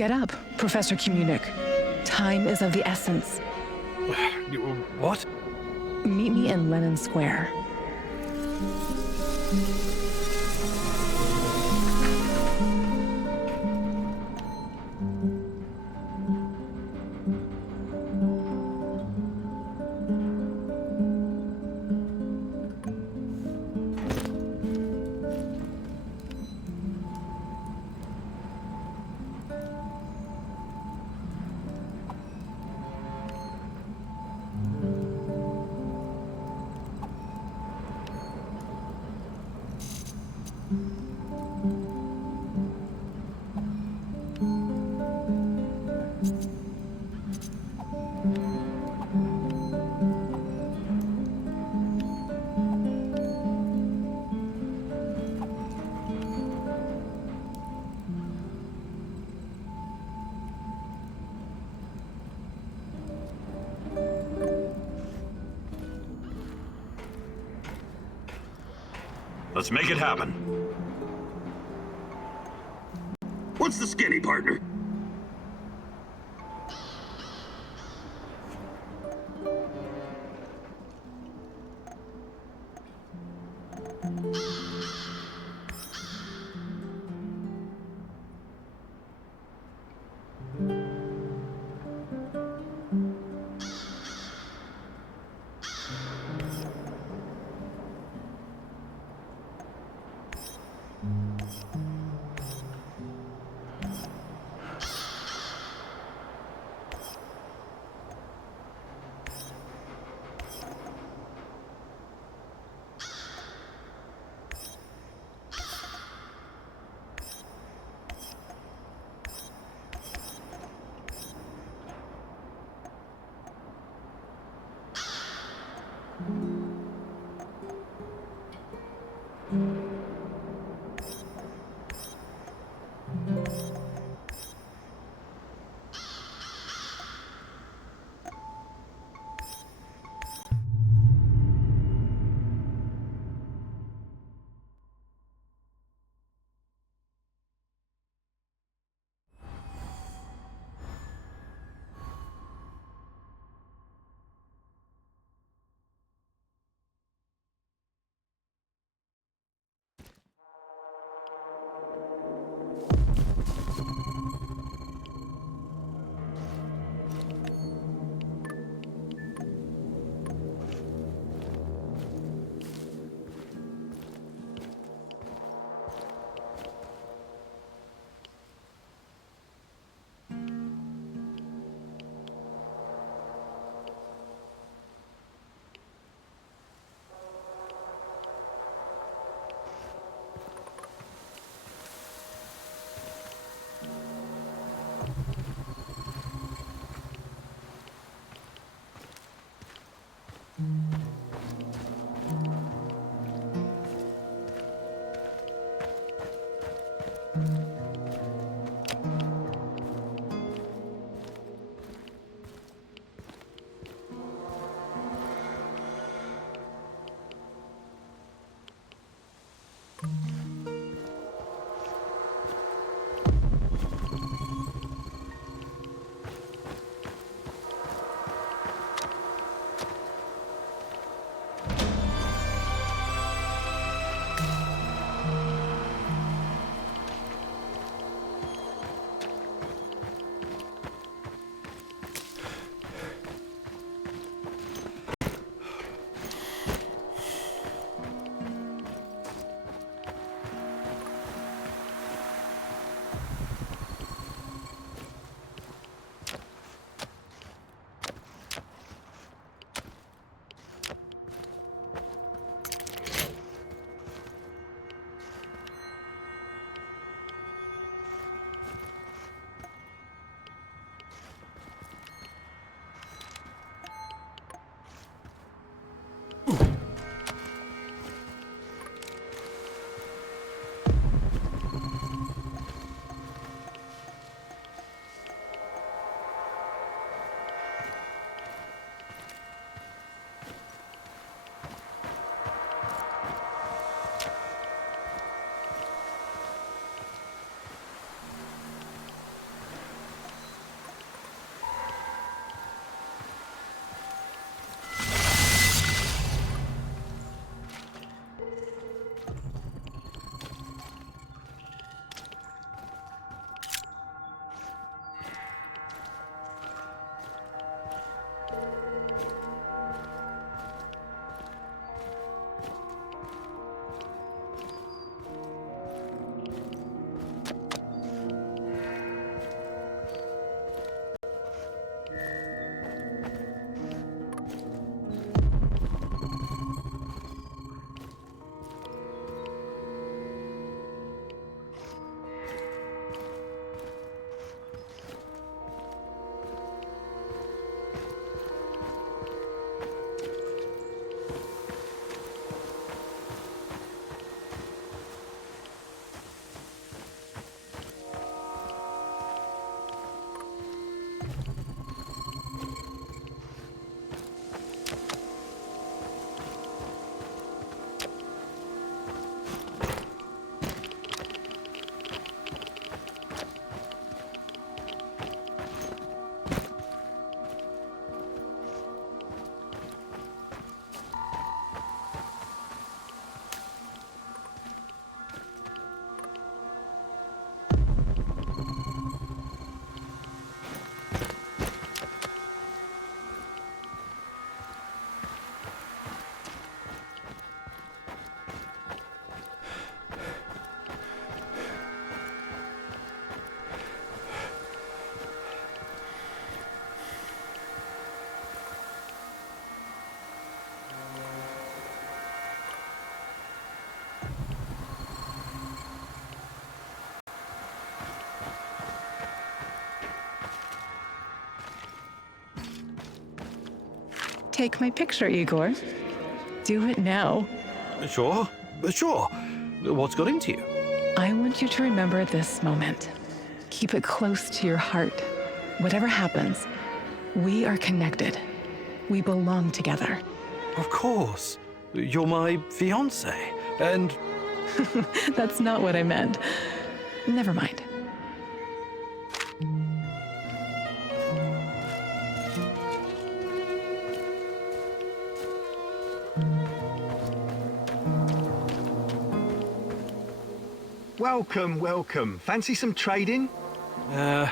Get up, Professor Khymynuk. Time is of the essence. What? Meet me in Lenin Square. Let's make it happen. What's the skinny, partner? Take my picture, Igor. Do it now. Sure, sure. What's got into you? I want you to remember this moment. Keep it close to your heart. Whatever happens, we are connected. We belong together. Of course. You're my fiancé, and... That's not what I meant. Never mind. Welcome, welcome. Fancy some trading? I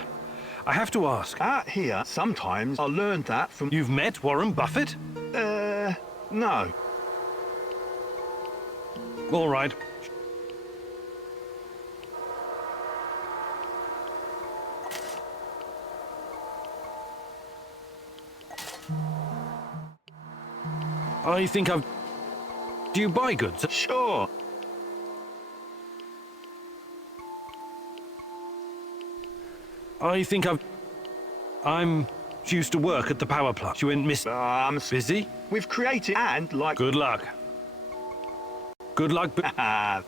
have to ask. Out here, sometimes I learned that from... You've met Warren Buffett? No. All right. I think I've... Do you buy goods? Sure. I think I'm used to work at the power plant. You went busy? We've created and like... Good luck. Good luck, but...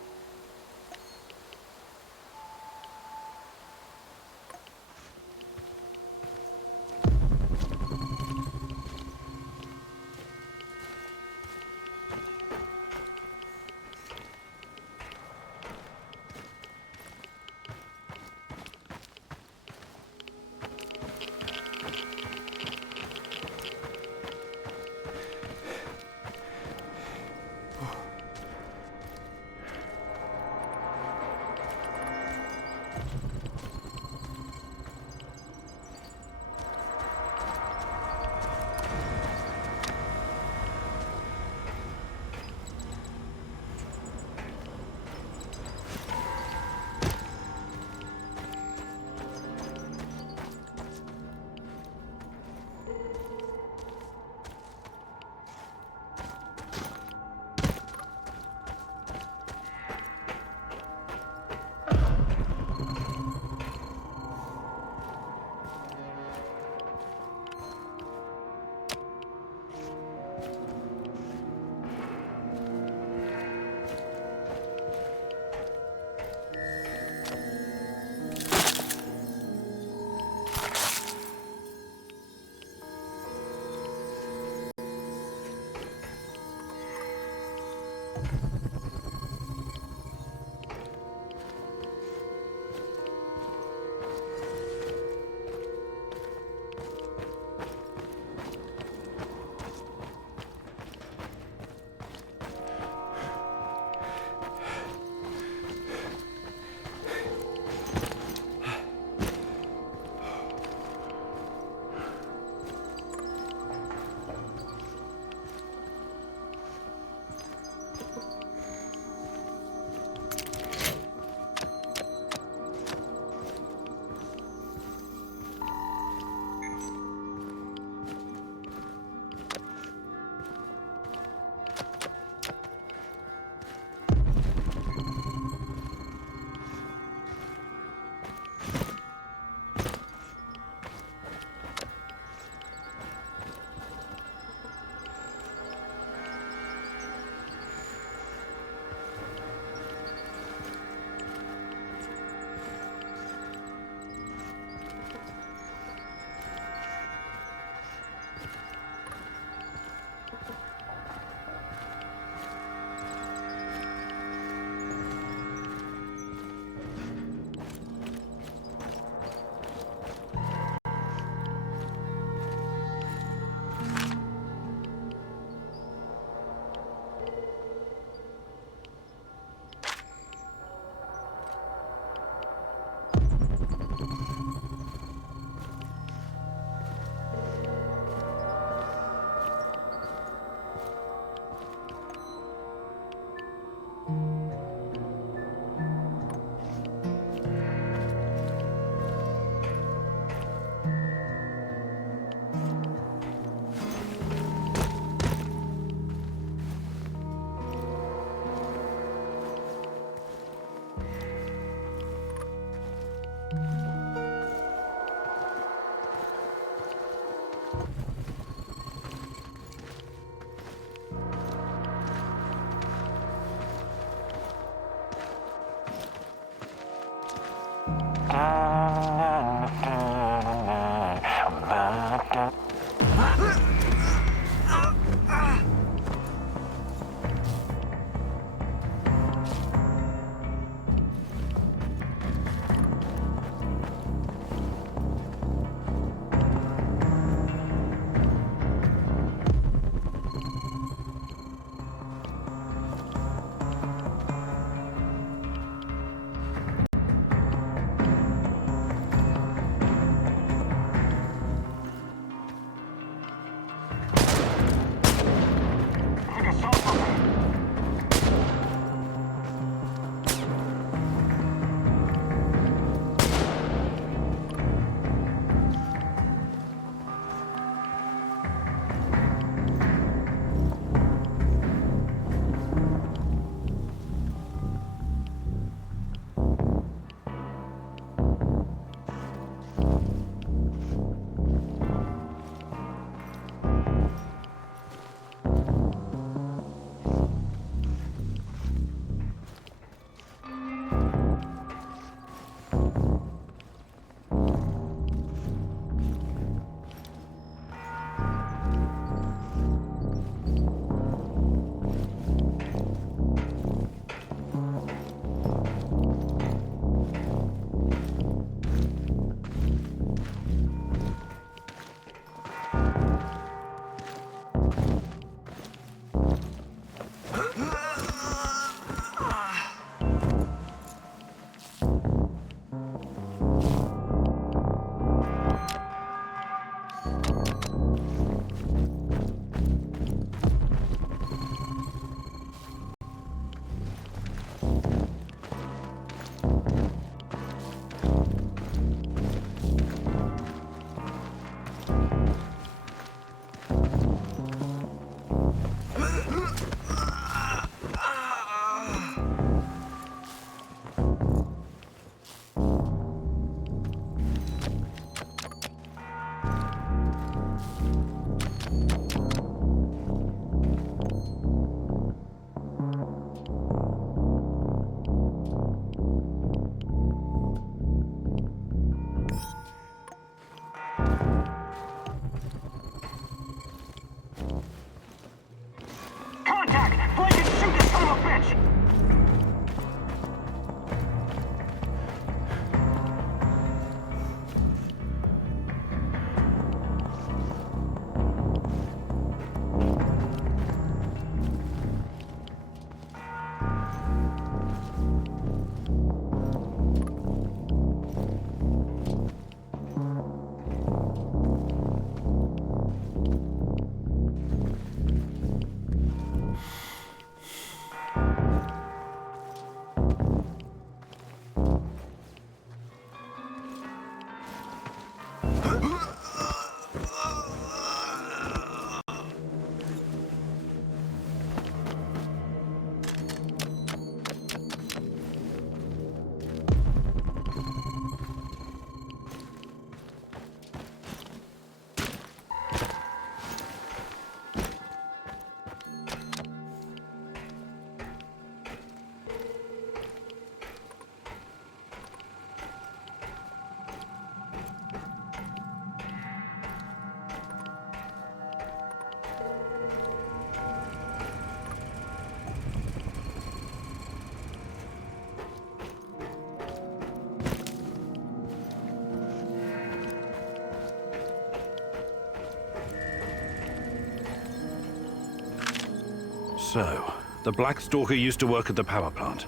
So, the Black Stalker used to work at the power plant,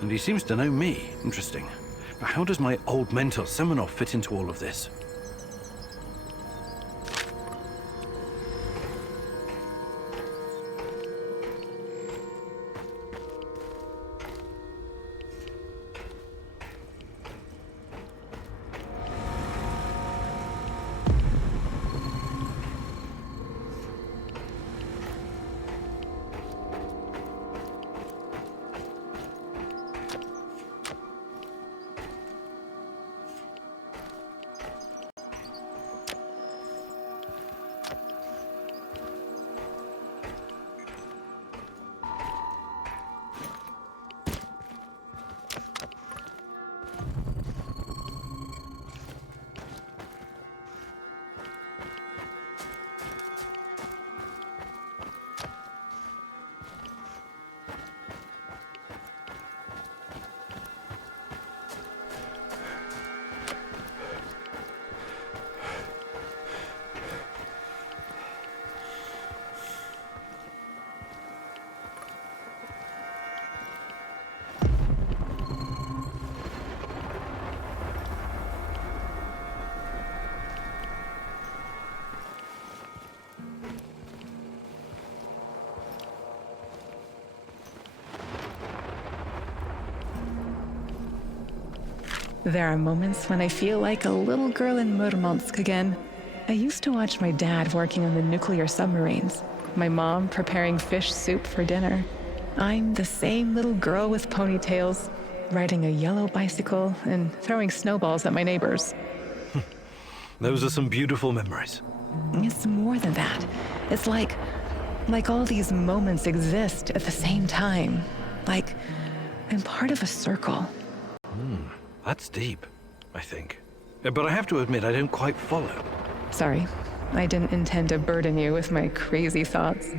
and he seems to know me. Interesting. But how does my old mentor Semenov fit into all of this? There are moments when I feel like a little girl in Murmansk again. I used to watch my dad working on the nuclear submarines, my mom preparing fish soup for dinner. I'm the same little girl with ponytails, riding a yellow bicycle and throwing snowballs at my neighbors. Those are some beautiful memories. It's more than that. It's like all these moments exist at the same time. Like I'm part of a circle. That's deep, I think. But I have to admit, I don't quite follow. Sorry, I didn't intend to burden you with my crazy thoughts.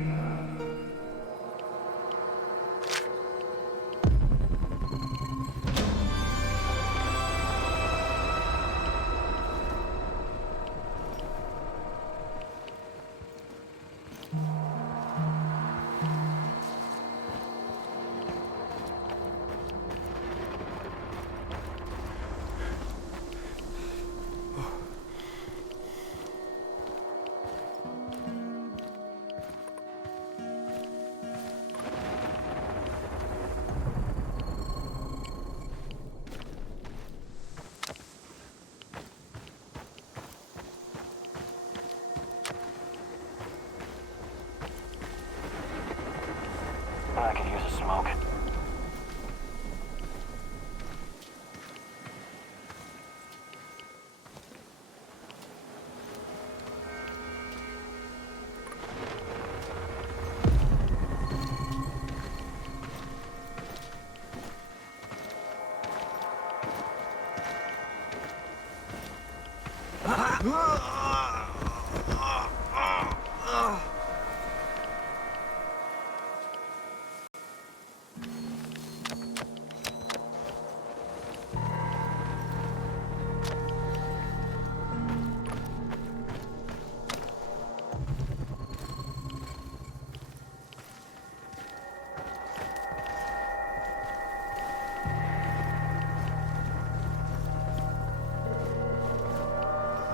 I could use a smoke.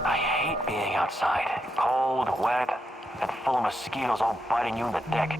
I hate being outside. Cold, wet, and full of mosquitoes all biting you in the dick.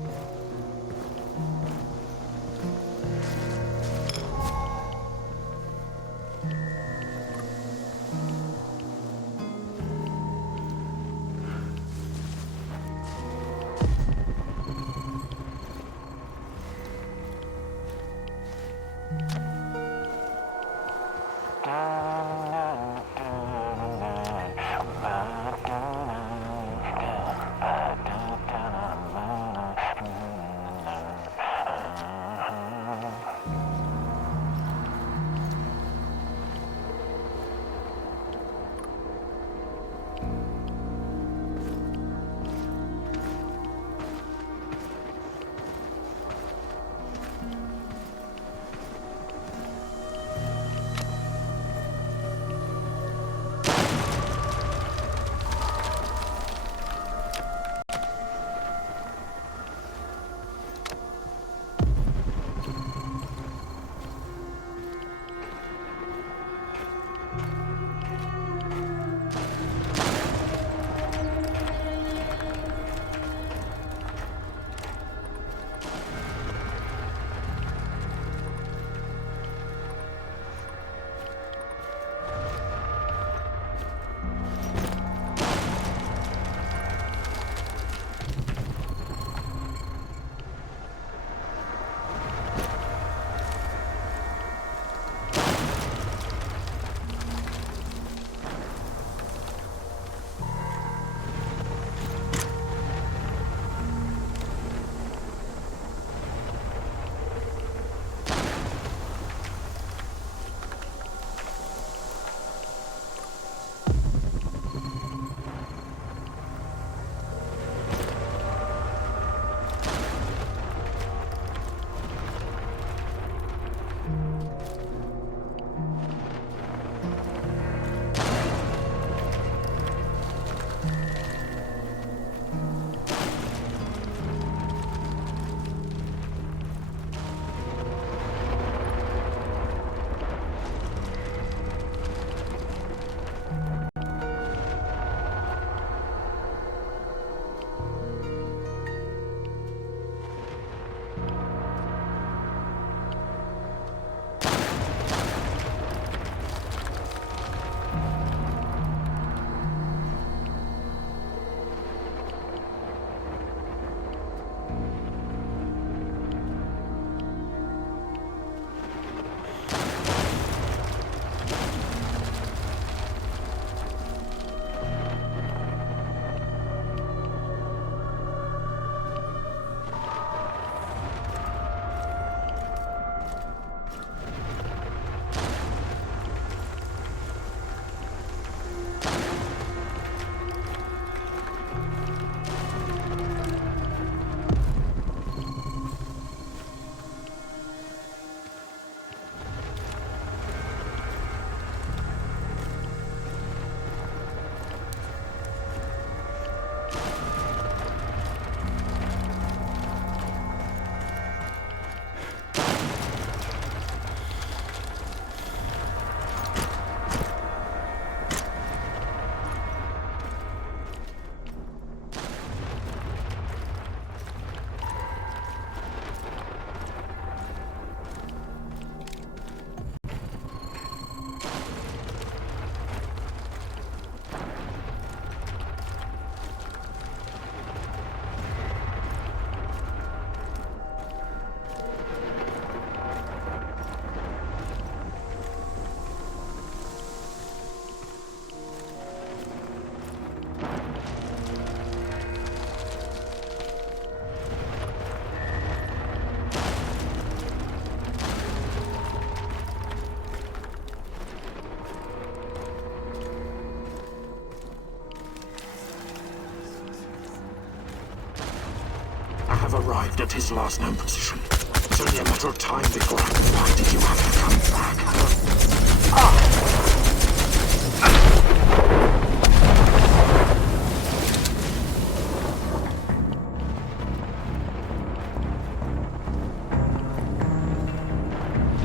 have arrived at his last known position. It's only a matter of time, Igor. Why did you have to come back?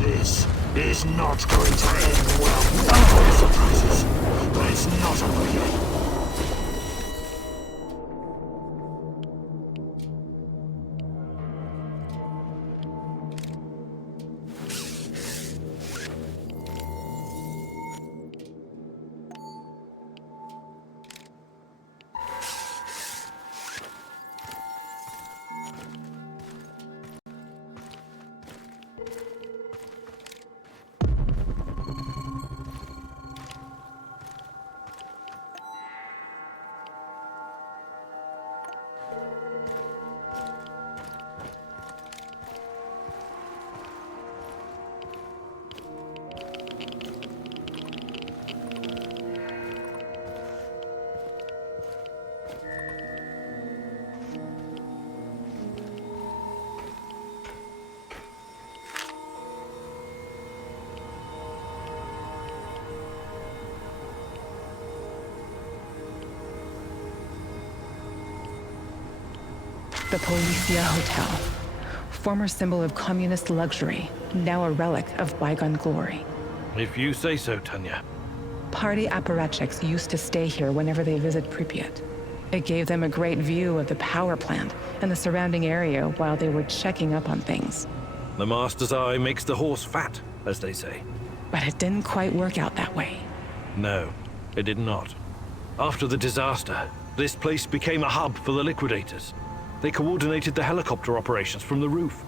This is not going to end well. No surprises, but it's not over yet. The Policia Hotel, former symbol of communist luxury, now a relic of bygone glory. If you say so, Tanya. Party apparatchiks used to stay here whenever they visit Pripyat. It gave them a great view of the power plant and the surrounding area while they were checking up on things. The master's eye makes the horse fat, as they say. But it didn't quite work out that way. No, it did not. After the disaster, this place became a hub for the liquidators. They coordinated the helicopter operations from the roof,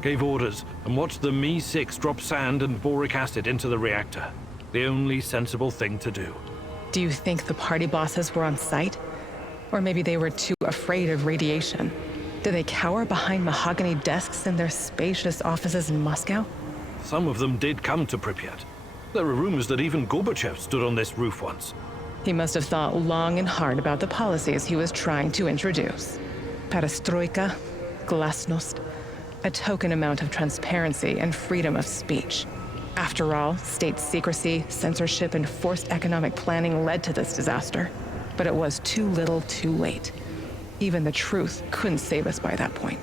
gave orders, and watched the Mi-6 drop sand and boric acid into the reactor. The only sensible thing to do. Do you think the party bosses were on site? Or maybe they were too afraid of radiation? Did they cower behind mahogany desks in their spacious offices in Moscow? Some of them did come to Pripyat. There are rumors that even Gorbachev stood on this roof once. He must have thought long and hard about the policies he was trying to introduce. Perestroika, glasnost, a token amount of transparency and freedom of speech. After all, state secrecy, censorship, and forced economic planning led to this disaster. But it was too little, too late. Even the truth couldn't save us by that point.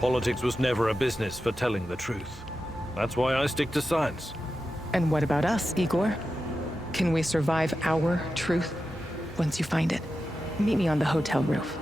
Politics was never a business for telling the truth. That's why I stick to science. And what about us, Igor? Can we survive our truth once you find it? Meet me on the hotel roof.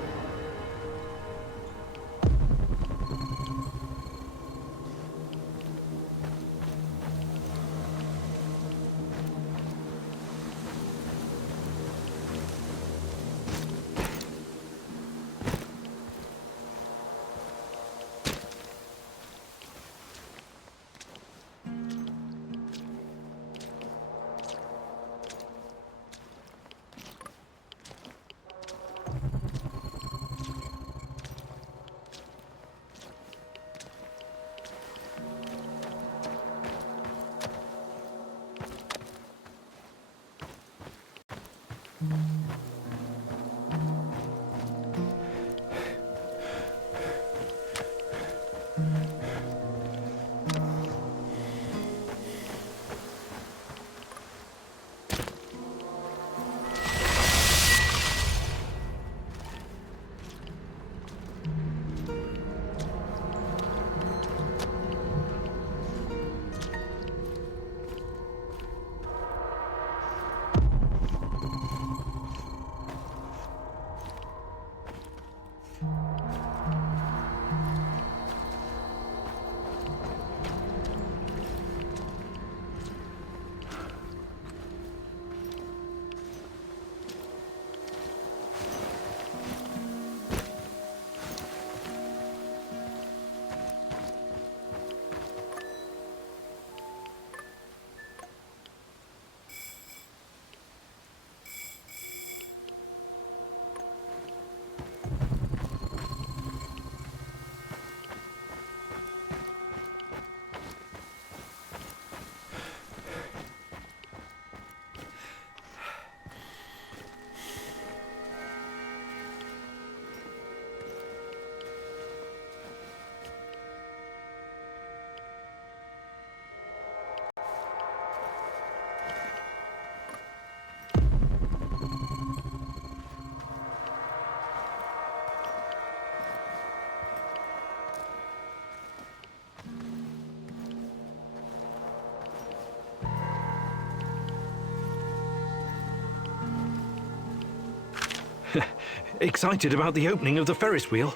Excited about the opening of the Ferris wheel?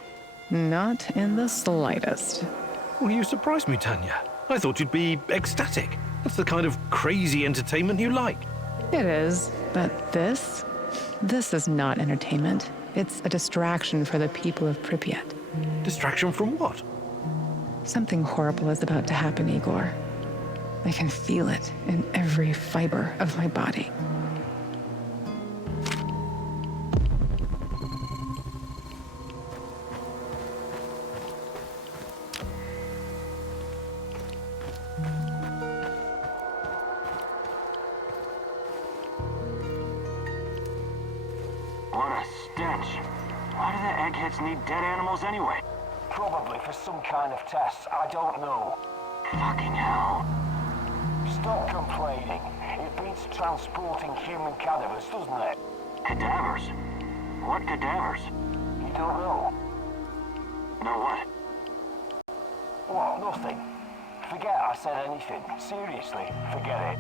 Not in the slightest. Well, you surprised me, Tanya. I thought you'd be ecstatic. That's the kind of crazy entertainment you like. It is, but this is not entertainment. It's a distraction for the people of Pripyat. Distraction from what? Something horrible is about to happen, Igor. I can feel it in every fiber of my body. What a stench. Why do the eggheads need dead animals anyway? Probably for some kind of test, I don't know. Fucking hell. Stop complaining. It beats transporting human cadavers, doesn't it? Cadavers? What cadavers? You don't know? Know what? What, nothing? Forget I said anything. Seriously, forget it.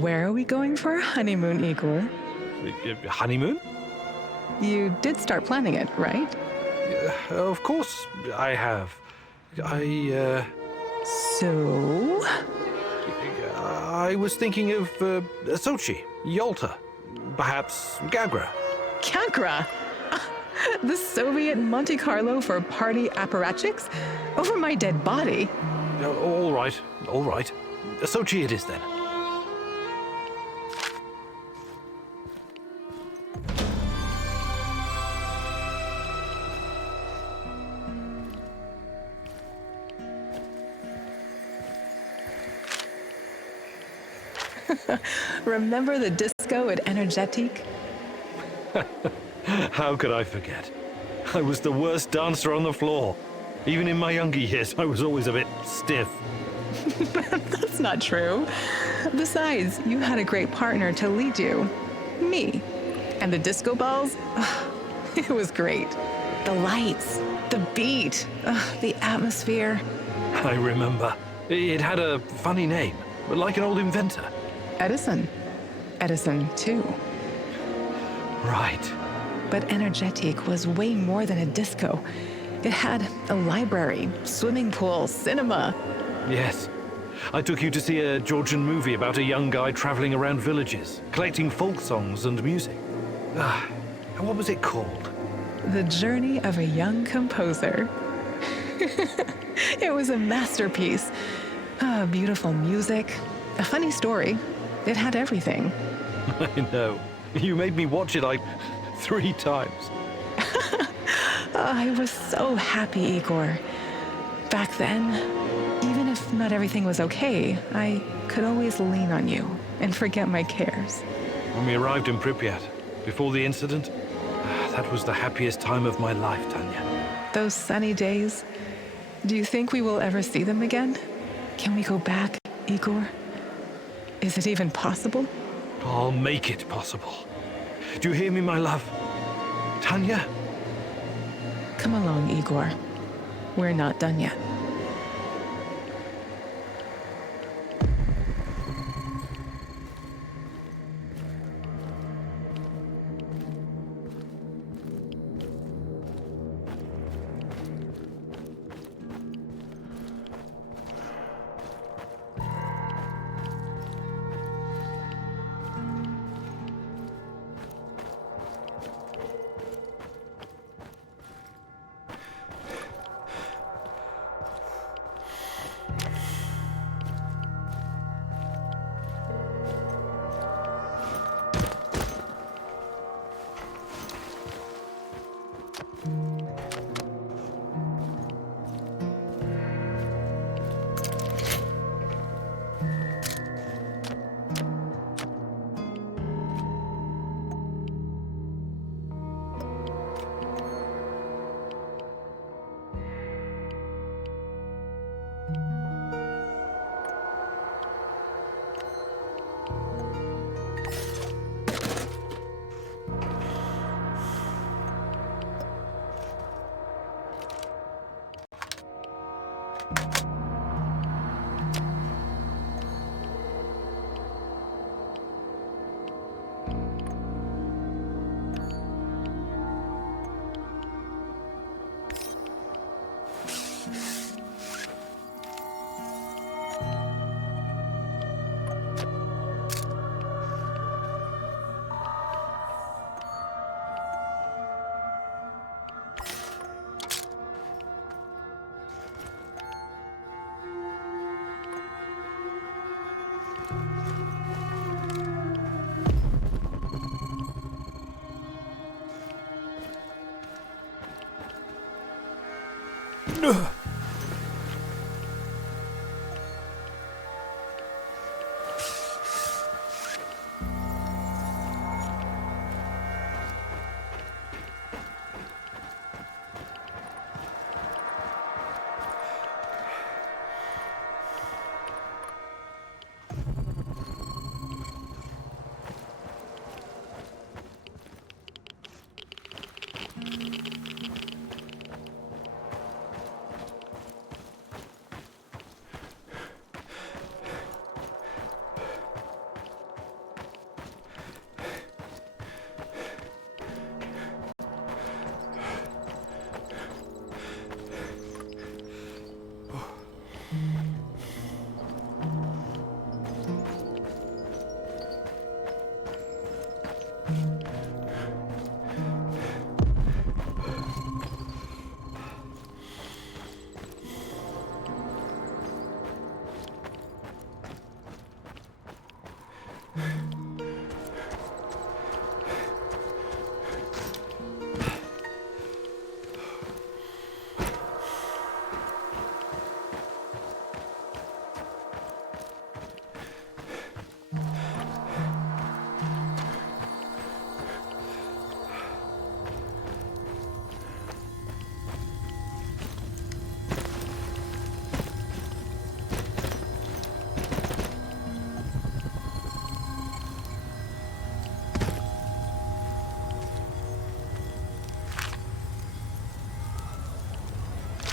Where are we going for our honeymoon, Igor? Honeymoon? You did start planning it, right? Of course I have. So? I was thinking of Sochi, Yalta, perhaps Gagra. Kagra! The Soviet Monte Carlo for party apparatchiks? Over my dead body? All right, all right. Sochi it is then. Remember the disco at Energetic? How could I forget? I was the worst dancer on the floor. Even in my younger years, I was always a bit stiff. That's not true. Besides, you had a great partner to lead you. Me. And the disco balls? It was great. The lights, the beat, the atmosphere. I remember. It had a funny name, like an old inventor. Edison. Edison, too. Right. But Energetic was way more than a disco. It had a library, swimming pool, cinema. Yes. I took you to see a Georgian movie about a young guy traveling around villages, collecting folk songs and music. What was it called? The Journey of a Young Composer. It was a masterpiece. Beautiful music, a funny story. It had everything. I know. You made me watch it like 3 times. I was so happy, Igor. Back then, even if not everything was okay, I could always lean on you and forget my cares. When we arrived in Pripyat, before the incident, that was the happiest time of my life, Tanya. Those sunny days, do you think we will ever see them again? Can we go back, Igor? Is it even possible? I'll make it possible. Do you hear me, my love? Tanya? Come along, Igor. We're not done yet.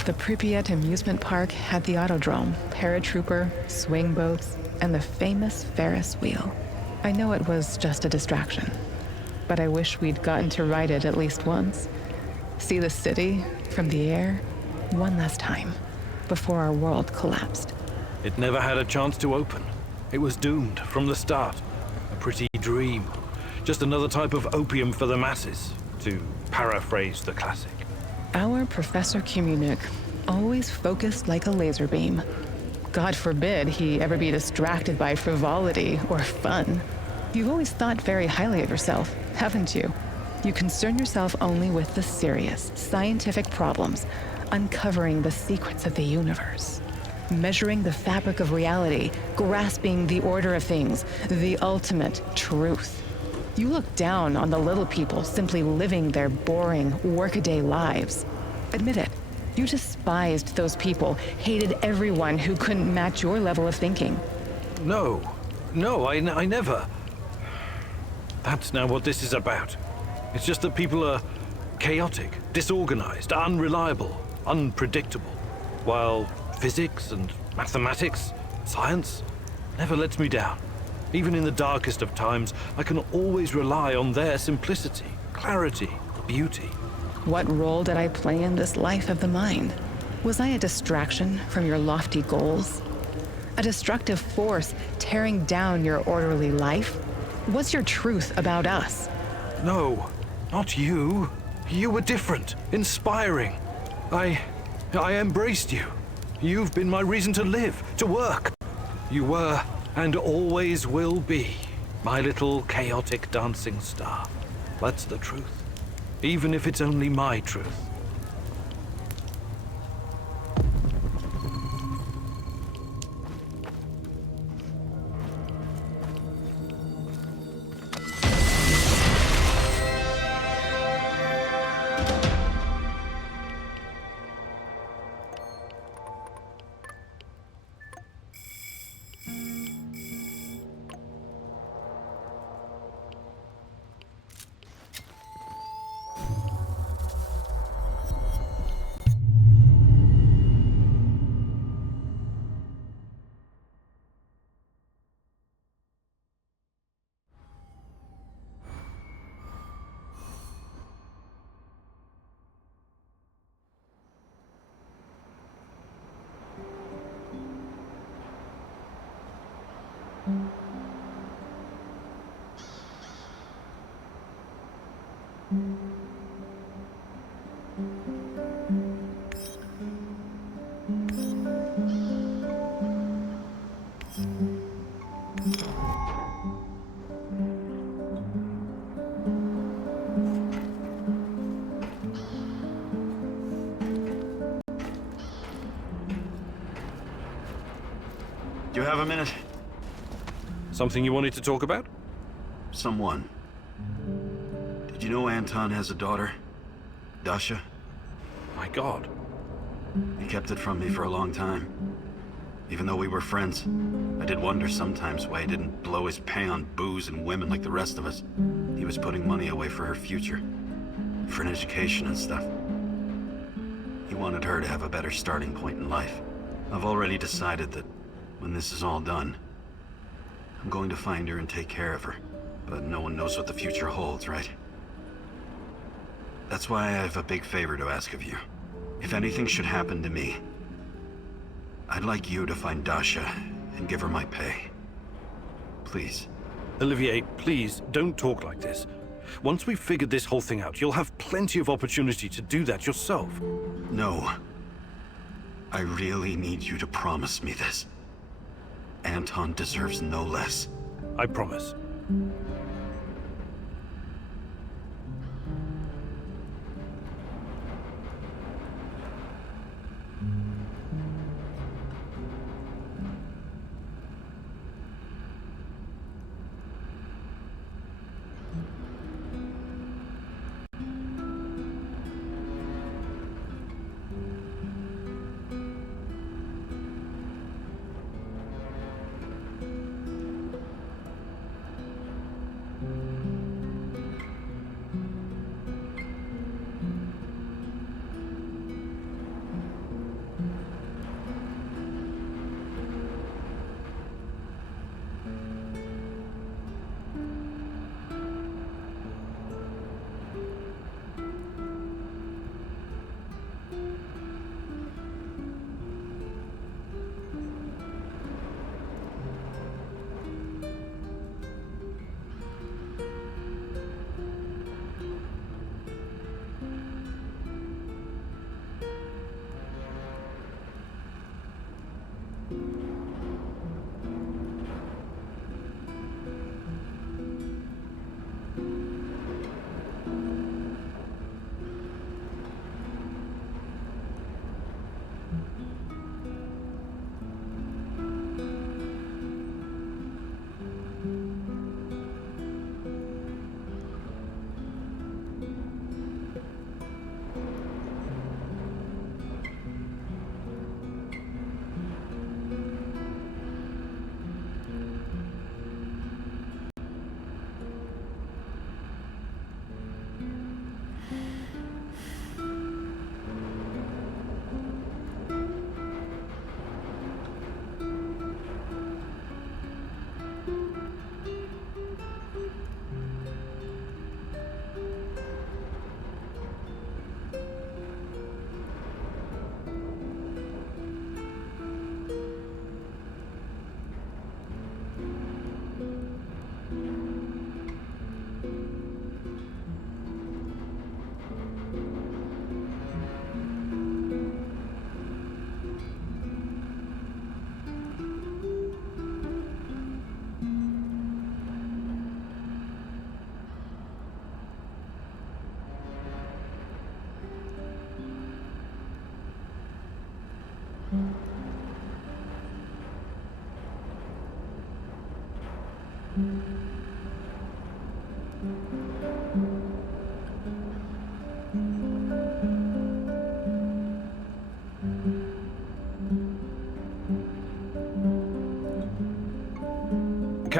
The Pripyat amusement park had the autodrome, paratrooper, swing boats, and the famous Ferris wheel. I know it was just a distraction, but I wish we'd gotten to ride it at least once. See the city from the air one last time before our world collapsed. It never had a chance to open. It was doomed from the start. A pretty dream. Just another type of opium for the masses, to paraphrase the classic. Our Professor Khymynuk always focused like a laser beam. God forbid he ever be distracted by frivolity or fun. You've always thought very highly of yourself, haven't you? You concern yourself only with the serious, scientific problems, uncovering the secrets of the universe, measuring the fabric of reality, grasping the order of things, the ultimate truth. You look down on the little people simply living their boring, workaday lives. Admit it, you despised those people, hated everyone who couldn't match your level of thinking. No, I never. That's now what this is about. It's just that people are chaotic, disorganized, unreliable, unpredictable, while physics and mathematics, science, never lets me down. Even in the darkest of times, I can always rely on their simplicity, clarity, beauty. What role did I play in this life of the mind? Was I a distraction from your lofty goals? A destructive force tearing down your orderly life? What's your truth about us? No, not you. You were different, inspiring. I embraced you. You've been my reason to live, to work. You were, and always will be, my little chaotic dancing star. That's the truth. Even if it's only my truth. Do you have a minute? Something you wanted to talk about? Someone. Did you know Anton has a daughter? Dasha? My God. He kept it from me for a long time. Even though we were friends, I did wonder sometimes why he didn't blow his pay on booze and women like the rest of us. He was putting money away for her future. For an education and stuff. He wanted her to have a better starting point in life. I've already decided that when this is all done, I'm going to find her and take care of her. But no one knows what the future holds, right? That's why I have a big favor to ask of you. If anything should happen to me, I'd like you to find Dasha and give her my pay. Please. Olivier, please, don't talk like this. Once we've figured this whole thing out, you'll have plenty of opportunity to do that yourself. No. I really need you to promise me this. Anton deserves no less. I promise.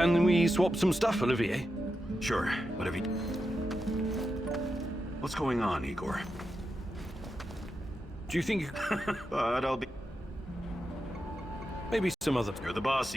Can we swap some stuff, Olivier? Sure, whatever you... What's going on, Igor? Do you think But I'll be... maybe some other... You're the boss.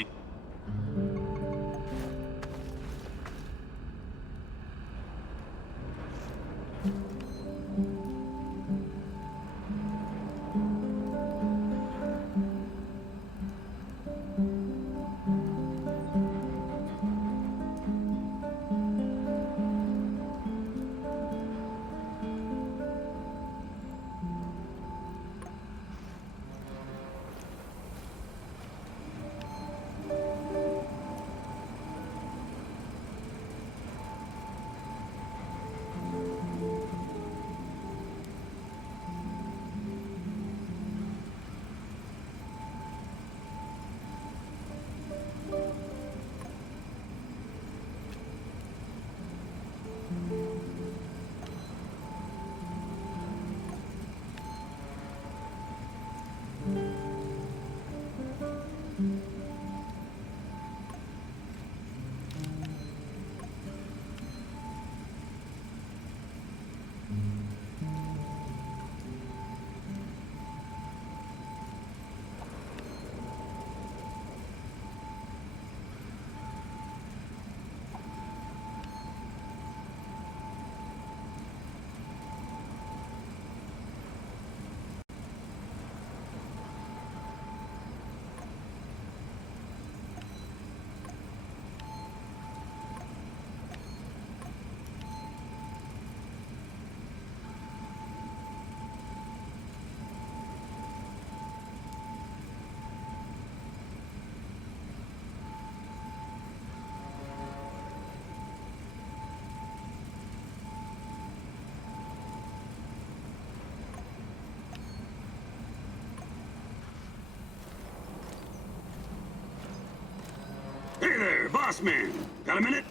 there, boss man. Got a minute?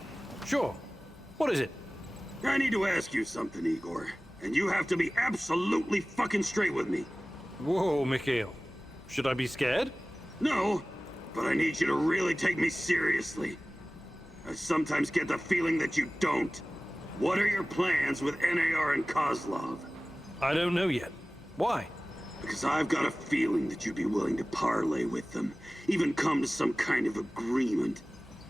Sure. What is it? I need to ask you something, Igor. And you have to be absolutely fucking straight with me. Whoa, Mikhail. Should I be scared? No, but I need you to really take me seriously. I sometimes get the feeling that you don't. What are your plans with NAR and Kozlov? I don't know yet. Why? Because I've got a feeling that you'd be willing to parlay with them, even come to some kind of agreement.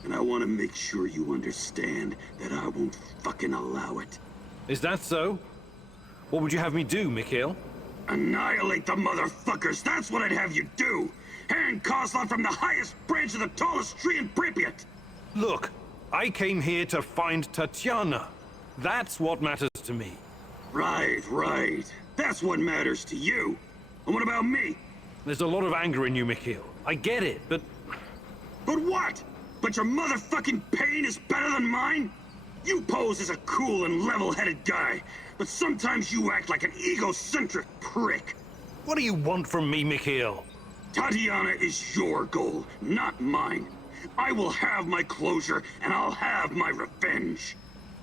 And I want to make sure you understand that I won't fucking allow it. Is that so? What would you have me do, Mikhail? Annihilate the motherfuckers, that's what I'd have you do! Hang Kozlov from the highest branch of the tallest tree in Pripyat! Look, I came here to find Tatiana. That's what matters to me. Right. That's what matters to you. And what about me? There's a lot of anger in you, Mikhail. I get it, but... But what? But your motherfucking pain is better than mine? You pose as a cool and level-headed guy, but sometimes you act like an egocentric prick. What do you want from me, Mikhail? Tatiana is your goal, not mine. I will have my closure, and I'll have my revenge.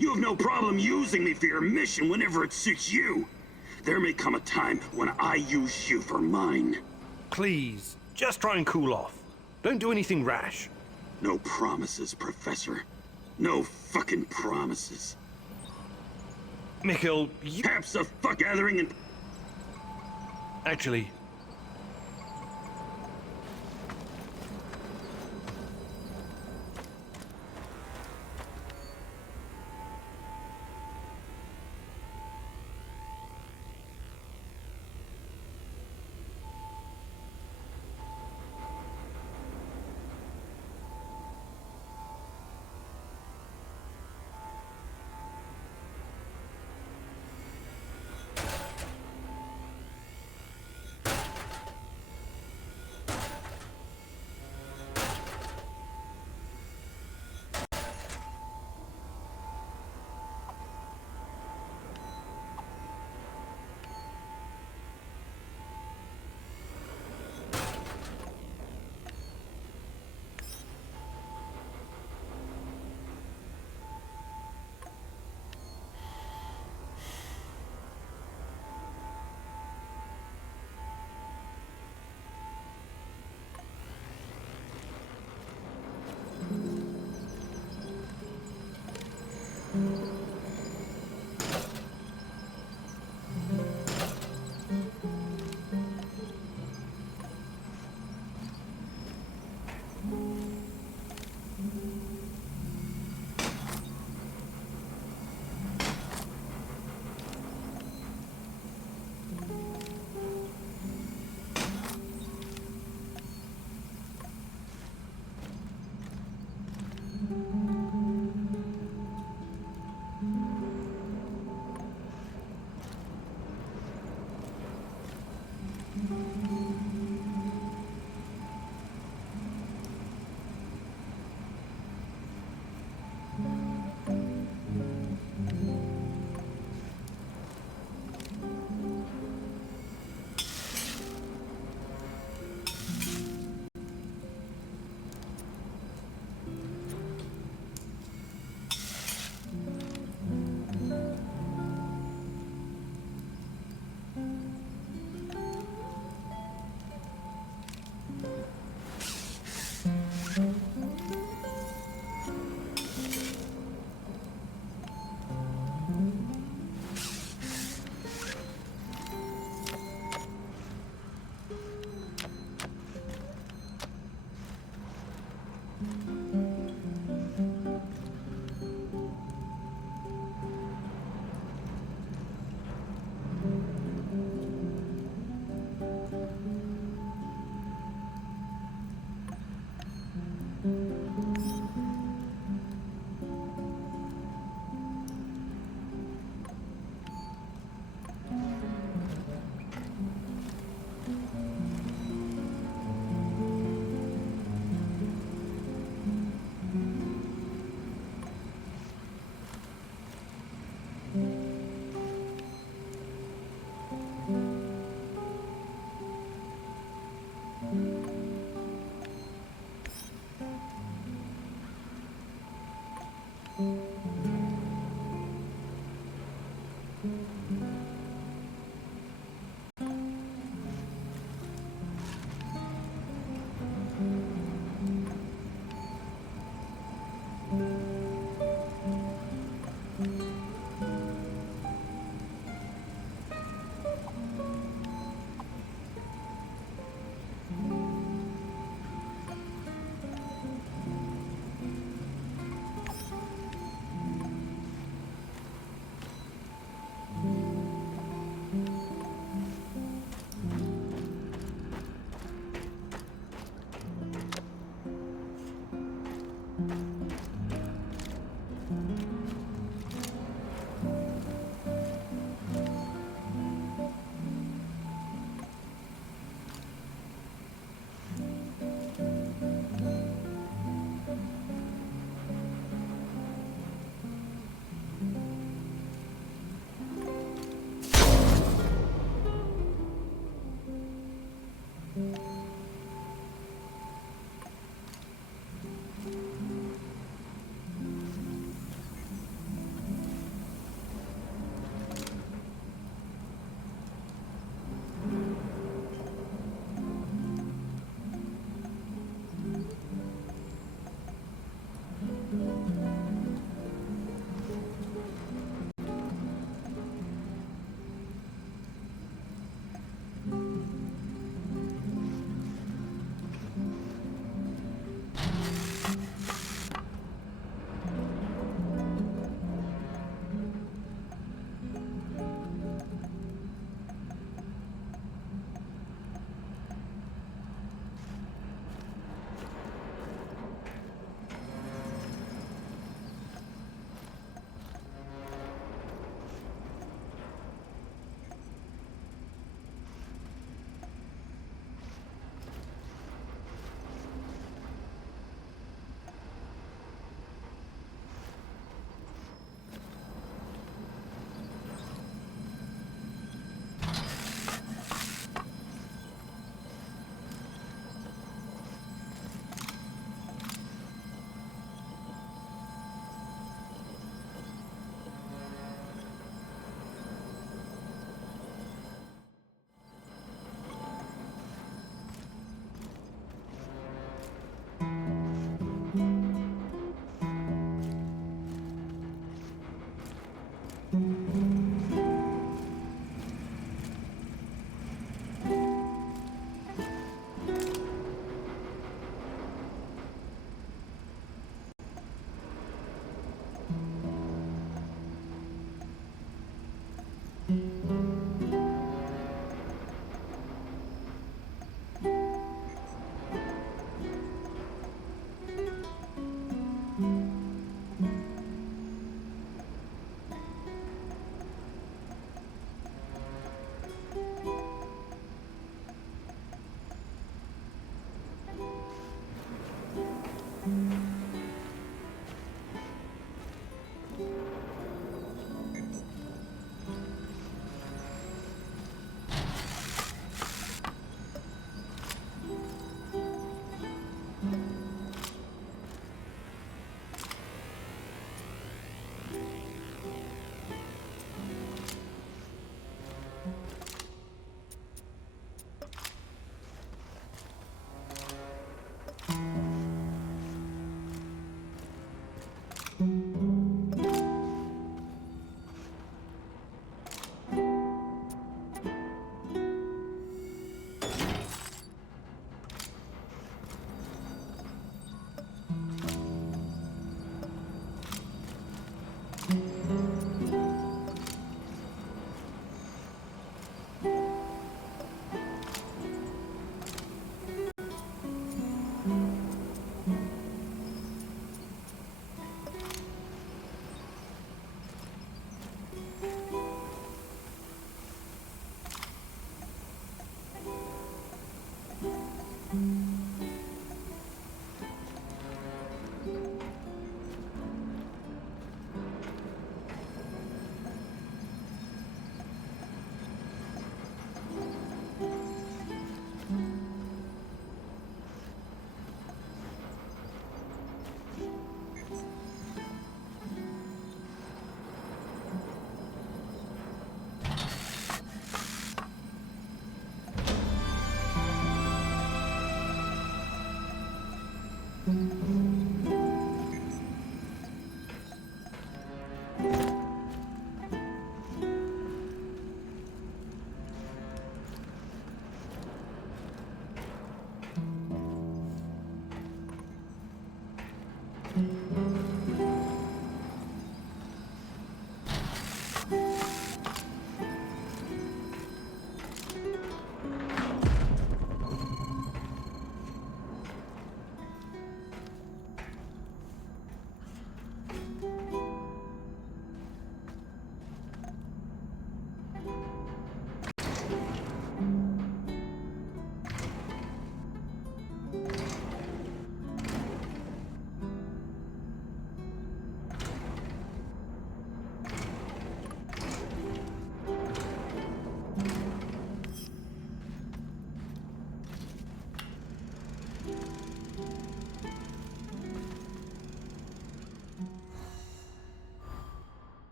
You have no problem using me for your mission whenever it suits you. There may come a time when I use you for mine. Please, just try and cool off. Don't do anything rash. No promises, Professor. No fucking promises. Mikhail, you... Perhaps a fuck gathering and... Actually...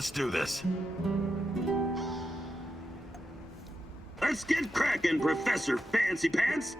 Let's do this. Let's get cracking, Professor Fancy Pants!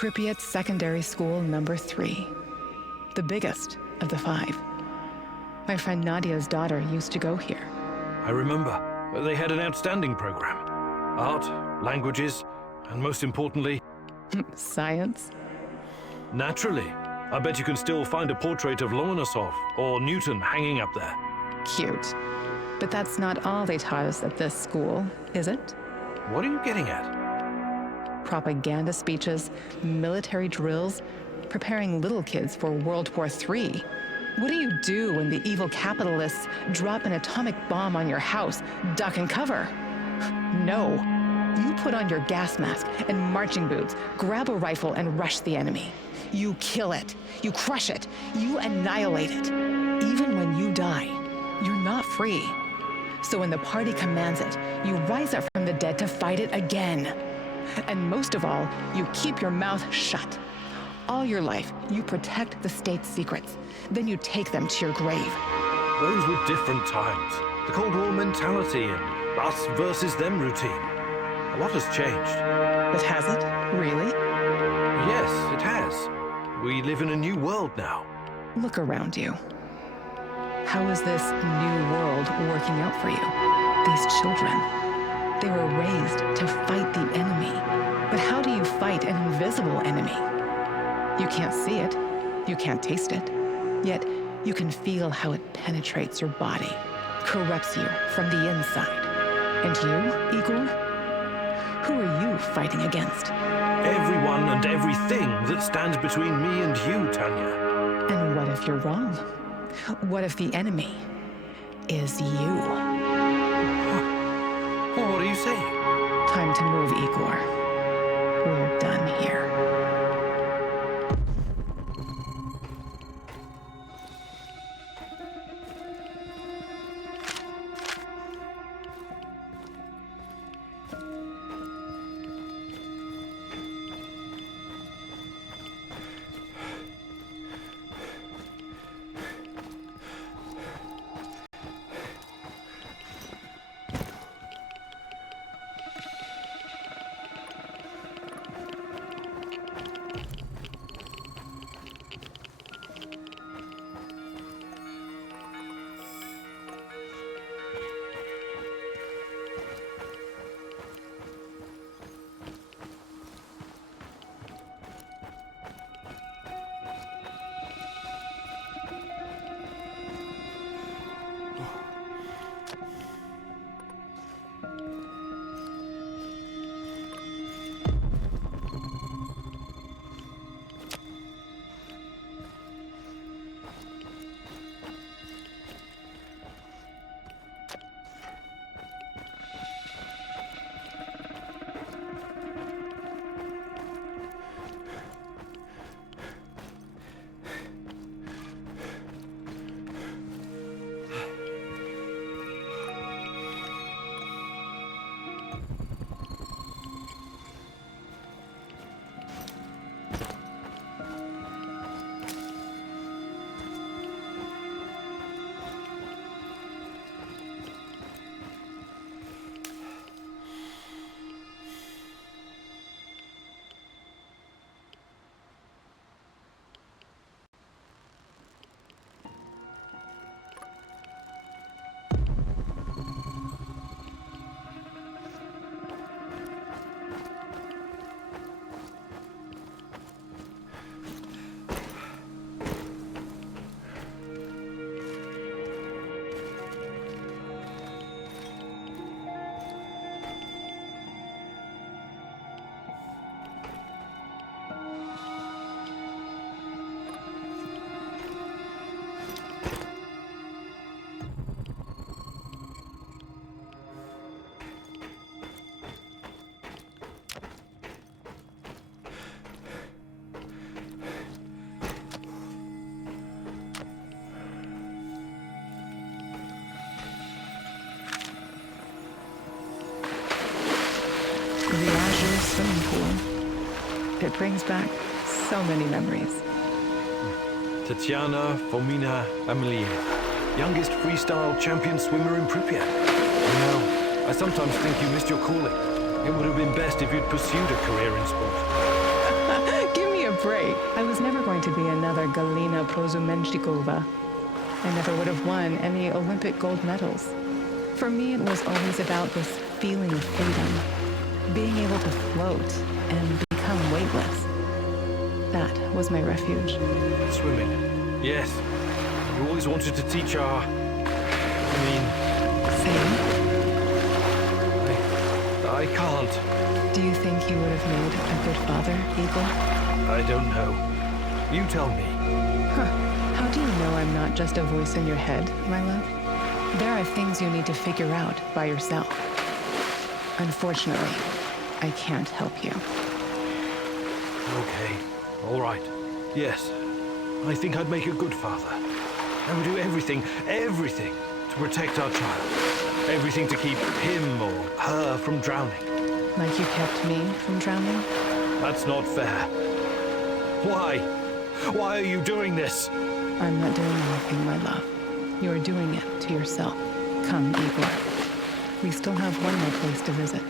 Pripyat Secondary School number 3. The biggest of the 5. My friend Nadia's daughter used to go here. I remember. They had an outstanding program. Art, languages, and most importantly, Science? naturally. I bet you can still find a portrait of Lomonosov or Newton hanging up there. Cute. But that's not all they taught us at this school, is it? What are you getting at? Propaganda speeches, military drills, preparing little kids for World War III. What do you do when the evil capitalists drop an atomic bomb on your house? Duck and cover. No. You put on your gas mask and marching boots, grab a rifle and rush the enemy. You kill it. You crush it. You annihilate it. Even when you die, you're not free. So when the party commands it, you rise up from the dead to fight it again. And most of all, you keep your mouth shut. All your life, you protect the state's secrets. Then you take them to your grave. Those were different times. The Cold War mentality and us versus them routine. A lot has changed. But has it? Really? Yes, it has. We live in a new world now. Look around you. How is this new world working out for you? These children, they were raised to fight the enemy. But how do you fight an invisible enemy? You can't see it, you can't taste it, yet you can feel how it penetrates your body, corrupts you from the inside. And you, Igor? Who are you fighting against? Everyone and everything that stands between me and you, Tanya. And what if you're wrong? What if the enemy is you? What are you saying? Time to move, Igor. We're done here. Swimming pool. It brings back so many memories. Tatiana Fomina Amelie, youngest freestyle champion swimmer in Pripyat. You know, I sometimes think you missed your calling. It would have been best if you'd pursued a career in sport. break. I was never going to be another Galina Prozumenchikova. I never would have won any Olympic gold medals. For me, it was always about this feeling of freedom, being able to float and become weightless. That was my refuge. Swimming. Yes. You always wanted to teach our... Same. I can't. Do you think you would have made a good father, Igor? I don't know. You tell me. How do you know I'm not just a voice in your head, my love? There are things you need to figure out by yourself. Unfortunately, I can't help you. Okay. All right. Yes. I think I'd make a good father. I would do everything to protect our child. Everything to keep him or her from drowning. Like you kept me from drowning? That's not fair. Why? Why are you doing this? I'm not doing anything, my love. You're doing it to yourself. Come, Igor. We still have one more place to visit.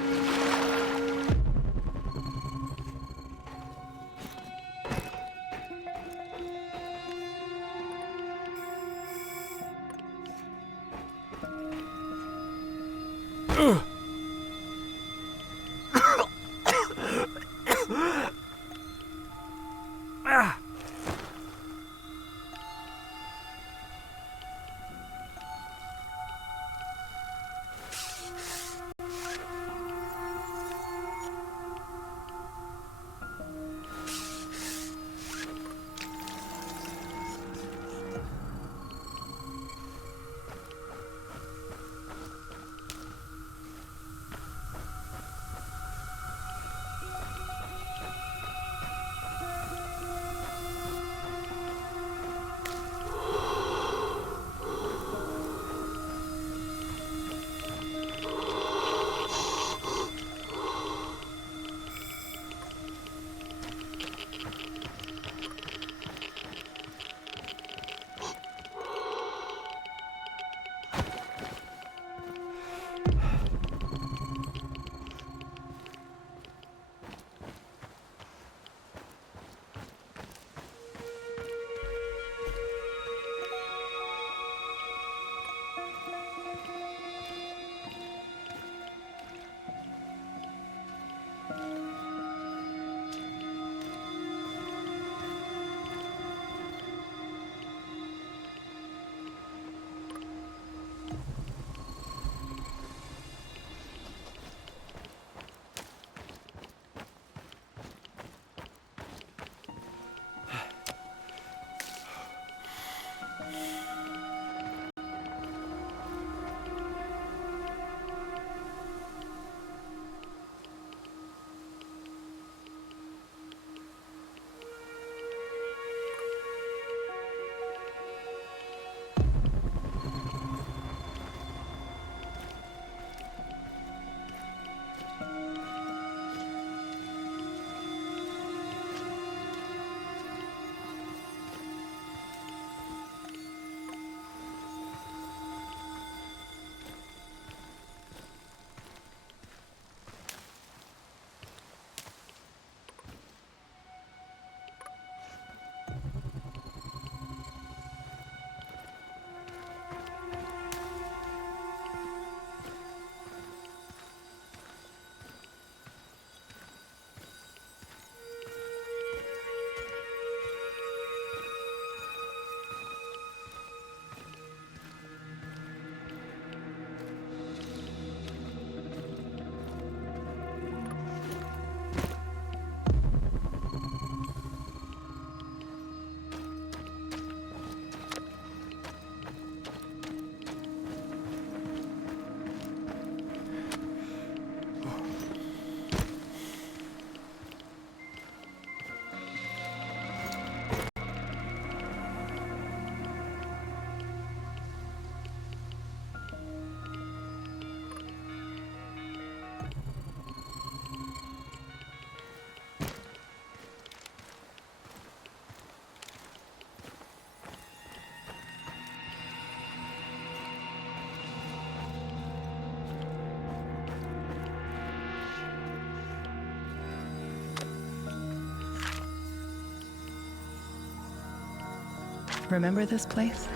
Remember this place?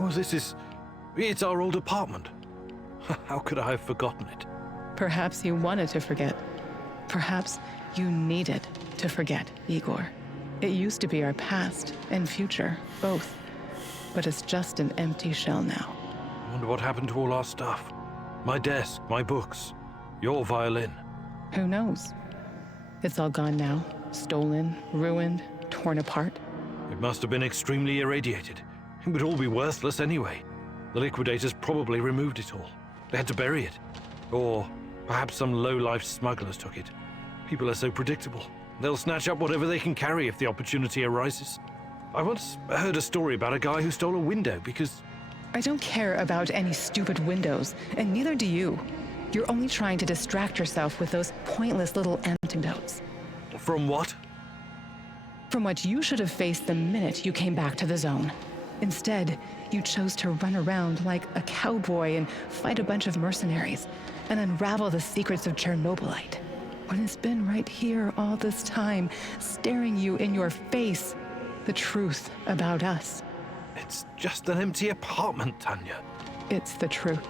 Oh, it's our old apartment. How could I have forgotten it? Perhaps you wanted to forget. Perhaps you needed to forget, Igor. It used to be our past and future, both. But it's just an empty shell now. I wonder what happened to all our stuff. My desk, my books, your violin. Who knows? It's all gone now. Stolen, ruined, torn apart. It must have been extremely irradiated. It would all be worthless anyway. The liquidators probably removed it all. They had to bury it. Or perhaps some low-life smugglers took it. People are so predictable. They'll snatch up whatever they can carry if the opportunity arises. I once heard a story about a guy who stole a window because... I don't care about any stupid windows, and neither do you. You're only trying to distract yourself with those pointless little antidotes. From what? From what you should have faced the minute you came back to the zone. Instead, you chose to run around like a cowboy and fight a bunch of mercenaries and unravel the secrets of Chernobylite. When it's been right here all this time, staring you in your face, the truth about us. It's just an empty apartment, Tanya. It's the truth.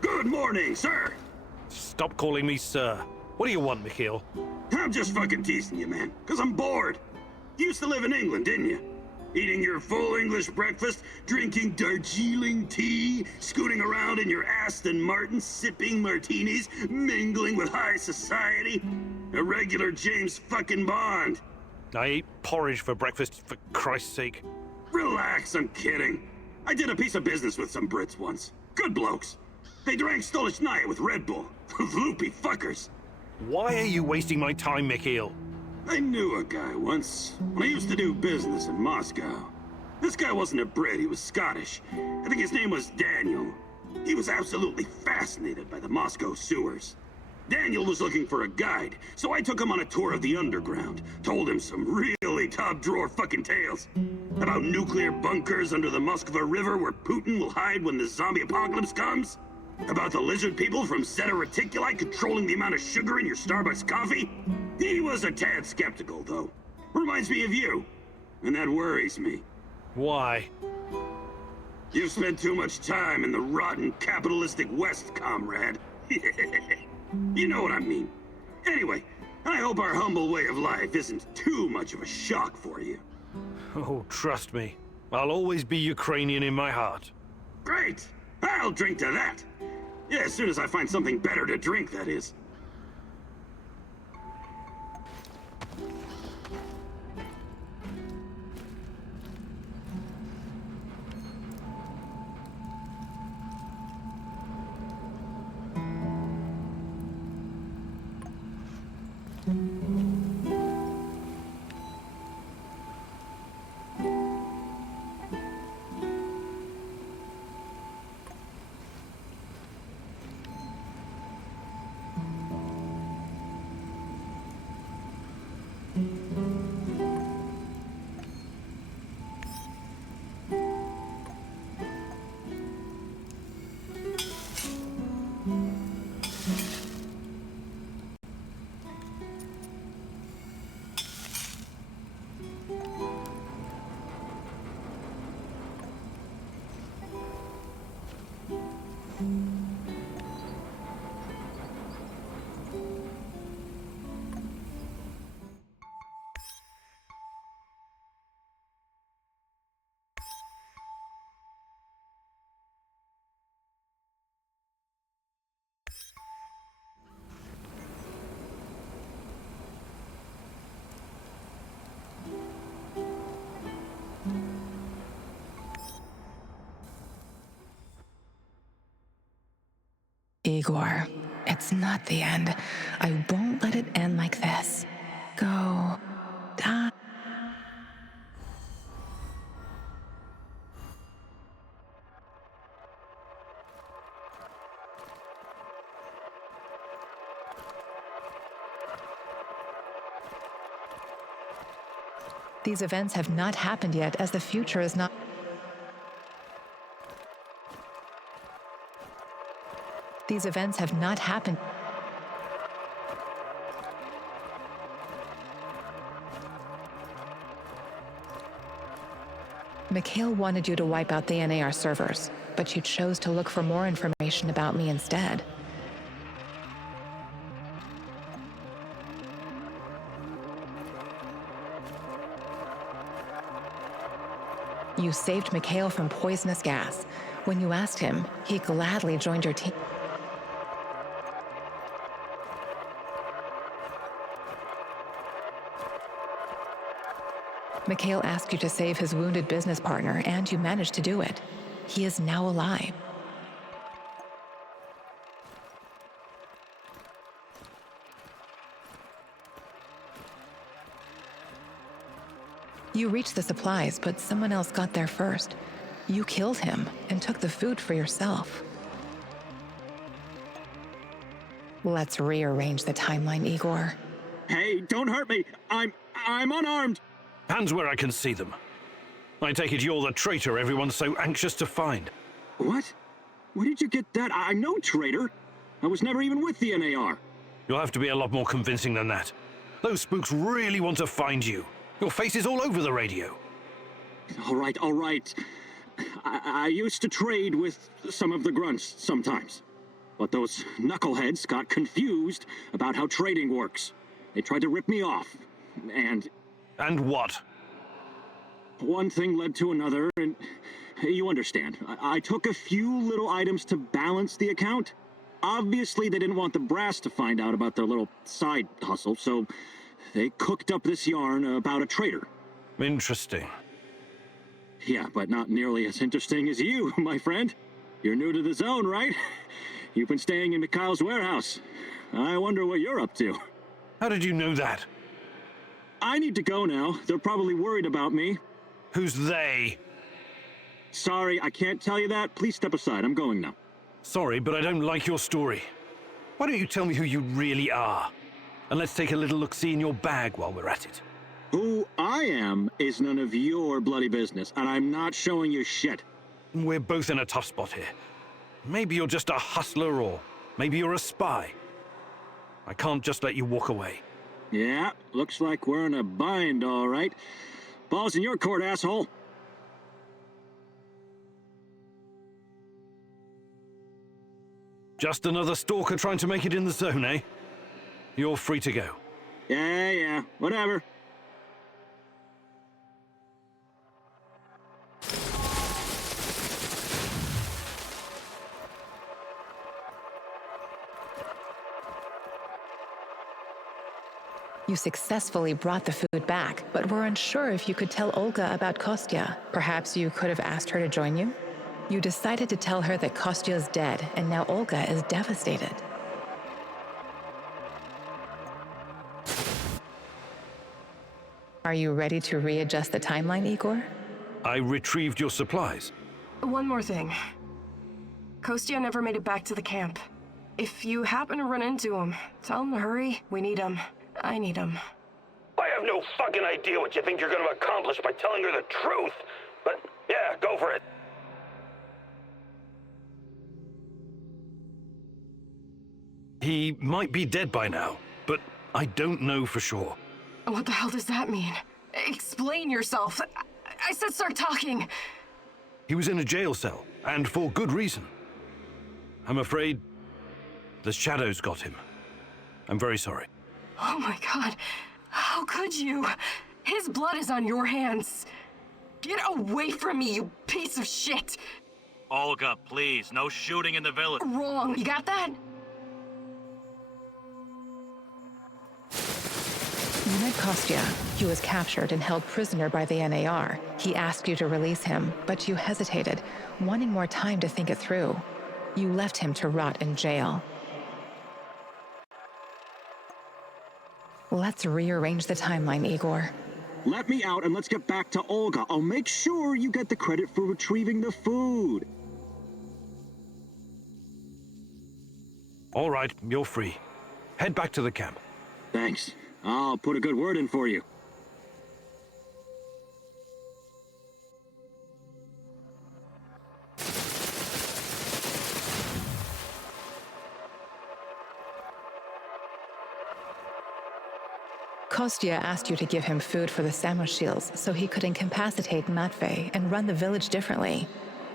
Good morning, sir. Stop calling me sir. What do you want, Mikhail? I'm just fucking teasing you, man, because I'm bored. You used to live in England, didn't you? Eating your full English breakfast, drinking Darjeeling tea, scooting around in your Aston Martin, sipping martinis, mingling with high society. A regular James fucking Bond. I ate porridge for breakfast, for Christ's sake. Relax, I'm kidding. I did a piece of business with some Brits once. Good blokes. They drank Stolichnaya with Red Bull. Loopy fuckers. Why are you wasting my time, Mikhail? I knew a guy once, when I used to do business in Moscow. This guy wasn't a Brit, he was Scottish. I think his name was Daniel. He was absolutely fascinated by the Moscow sewers. Daniel was looking for a guide, so I took him on a tour of the underground. Told him some really top-drawer fucking tales. About nuclear bunkers under the Moskva River where Putin will hide when the zombie apocalypse comes. About the lizard people from Zeta Reticuli controlling the amount of sugar in your Starbucks coffee. He was a tad skeptical, though. Reminds me of you. And that worries me. Why? You've spent too much time in the rotten capitalistic West, comrade. You know what I mean. Anyway, I hope our humble way of life isn't too much of a shock for you. Oh, trust me. I'll always be Ukrainian in my heart. Great! I'll drink to that. Yeah, as soon as I find something better to drink, that is. Igor, it's not the end. I won't let it end like this. Go. Die. These events have not happened yet, as the future is not. These events have not happened. Mikhail wanted you to wipe out the NAR servers, but you chose to look for more information about me instead. You saved Mikhail from poisonous gas. When you asked him, he gladly joined your team. Mikhail asked you to save his wounded business partner, and you managed to do it. He is now alive. You reached the supplies, but someone else got there first. You killed him and took the food for yourself. Let's rearrange the timeline, Igor. Hey, don't hurt me. I'm unarmed. Hands where I can see them. I take it you're the traitor everyone's so anxious to find. What? Where did you get that? I'm no traitor. I was never even with the NAR. You'll have to be a lot more convincing than that. Those spooks really want to find you. Your face is all over the radio. All right. I used to trade with some of the grunts sometimes. But those knuckleheads got confused about how trading works. They tried to rip me off, and what? one thing led to another, and you understand. I took a few little items to balance the account. Obviously, they didn't want the brass to find out about their little side hustle, so they cooked up this yarn about a traitor. Interesting. Yeah, but not nearly as interesting as you, my friend. You're new to the zone, right? You've been staying in Mikhail's warehouse. I wonder what you're up to. How did you know that? I need to go now. They're probably worried about me. Who's they? Sorry, I can't tell you that. Please step aside. I'm going now. Sorry, but I don't like your story. Why don't you tell me who you really are? And let's take a little look-see in your bag while we're at it. Who I am is none of your bloody business, and I'm not showing you shit. We're both in a tough spot here. Maybe you're just a hustler, or maybe you're a spy. I can't just let you walk away. Yeah, looks like we're in a bind, all right. Ball's in your court, asshole. Just another stalker trying to make it in the zone, eh? You're free to go. Yeah, whatever. You successfully brought the food back, but were unsure if you could tell Olga about Kostya. Perhaps you could have asked her to join you? You decided to tell her that Kostya's dead, and now Olga is devastated. Are you ready to readjust the timeline, Igor? I retrieved your supplies. One more thing. Kostya never made it back to the camp. If you happen to run into him, tell him to hurry. We need him. I need him. I have no fucking idea what you think you're gonna accomplish by telling her the truth. But, yeah, go for it. He might be dead by now, but I don't know for sure. What the hell does that mean? Explain yourself. I said start talking. He was in a jail cell, and for good reason. I'm afraid the shadows got him. I'm very sorry. Oh my god. How could you? His blood is on your hands. Get away from me, you piece of shit! Olga, please, no shooting in the village. Wrong. You got that? You met Kostya. He was captured and held prisoner by the NAR. He asked you to release him, but you hesitated, wanting more time to think it through. You left him to rot in jail. Let's rearrange the timeline, Igor. Let me out and let's get back to Olga. I'll make sure you get the credit for retrieving the food. All right, you're free. Head back to the camp. Thanks. I'll put a good word in for you. Kostya asked you to give him food for the Samoshils so he could incapacitate Matvey and run the village differently.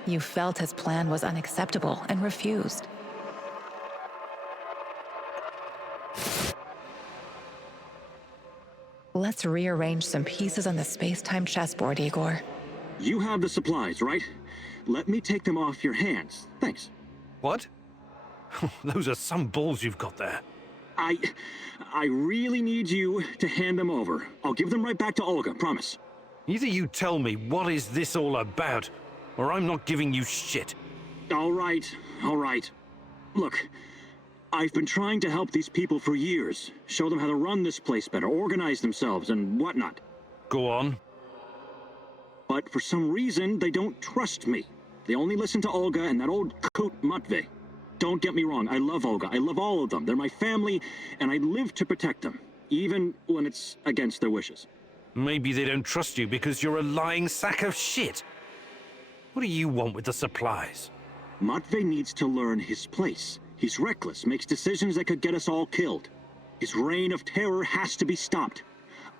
You felt his plan was unacceptable and refused. Let's rearrange some pieces on the space-time chessboard, Igor. You have the supplies, right? Let me take them off your hands. Thanks. What? Those are some balls you've got there. I really need you to hand them over. I'll give them right back to Olga, promise. Either you tell me what is this all about, or I'm not giving you shit. All right. Look, I've been trying to help these people for years. Show them how to run this place better, organize themselves, and whatnot. Go on. But for some reason, they don't trust me. They only listen to Olga and that old coot Matvey. Don't get me wrong, I love Olga. I love all of them. They're my family, and I live to protect them, even when it's against their wishes. Maybe they don't trust you because you're a lying sack of shit. What do you want with the supplies? Matvey needs to learn his place. He's reckless, makes decisions that could get us all killed. His reign of terror has to be stopped.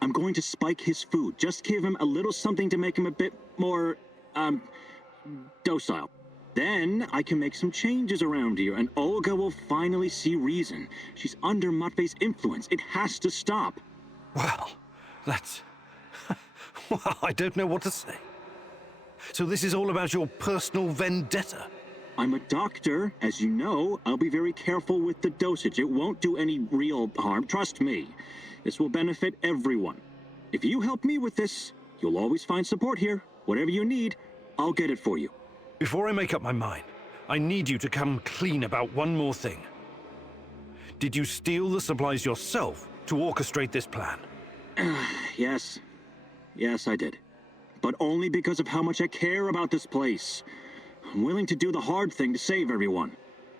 I'm going to spike his food. Just give him a little something to make him a bit more, docile. Then I can make some changes around here, and Olga will finally see reason. She's under Matvey's influence. It has to stop. Well, that's... well, I don't know what to say. So this is all about your personal vendetta? I'm a doctor. As you know, I'll be very careful with the dosage. It won't do any real harm. Trust me. This will benefit everyone. If you help me with this, you'll always find support here. Whatever you need, I'll get it for you. Before I make up my mind, I need you to come clean about one more thing. Did you steal the supplies yourself to orchestrate this plan? Yes, I did. but only because of how much I care about this place. I'm willing to do the hard thing to save everyone.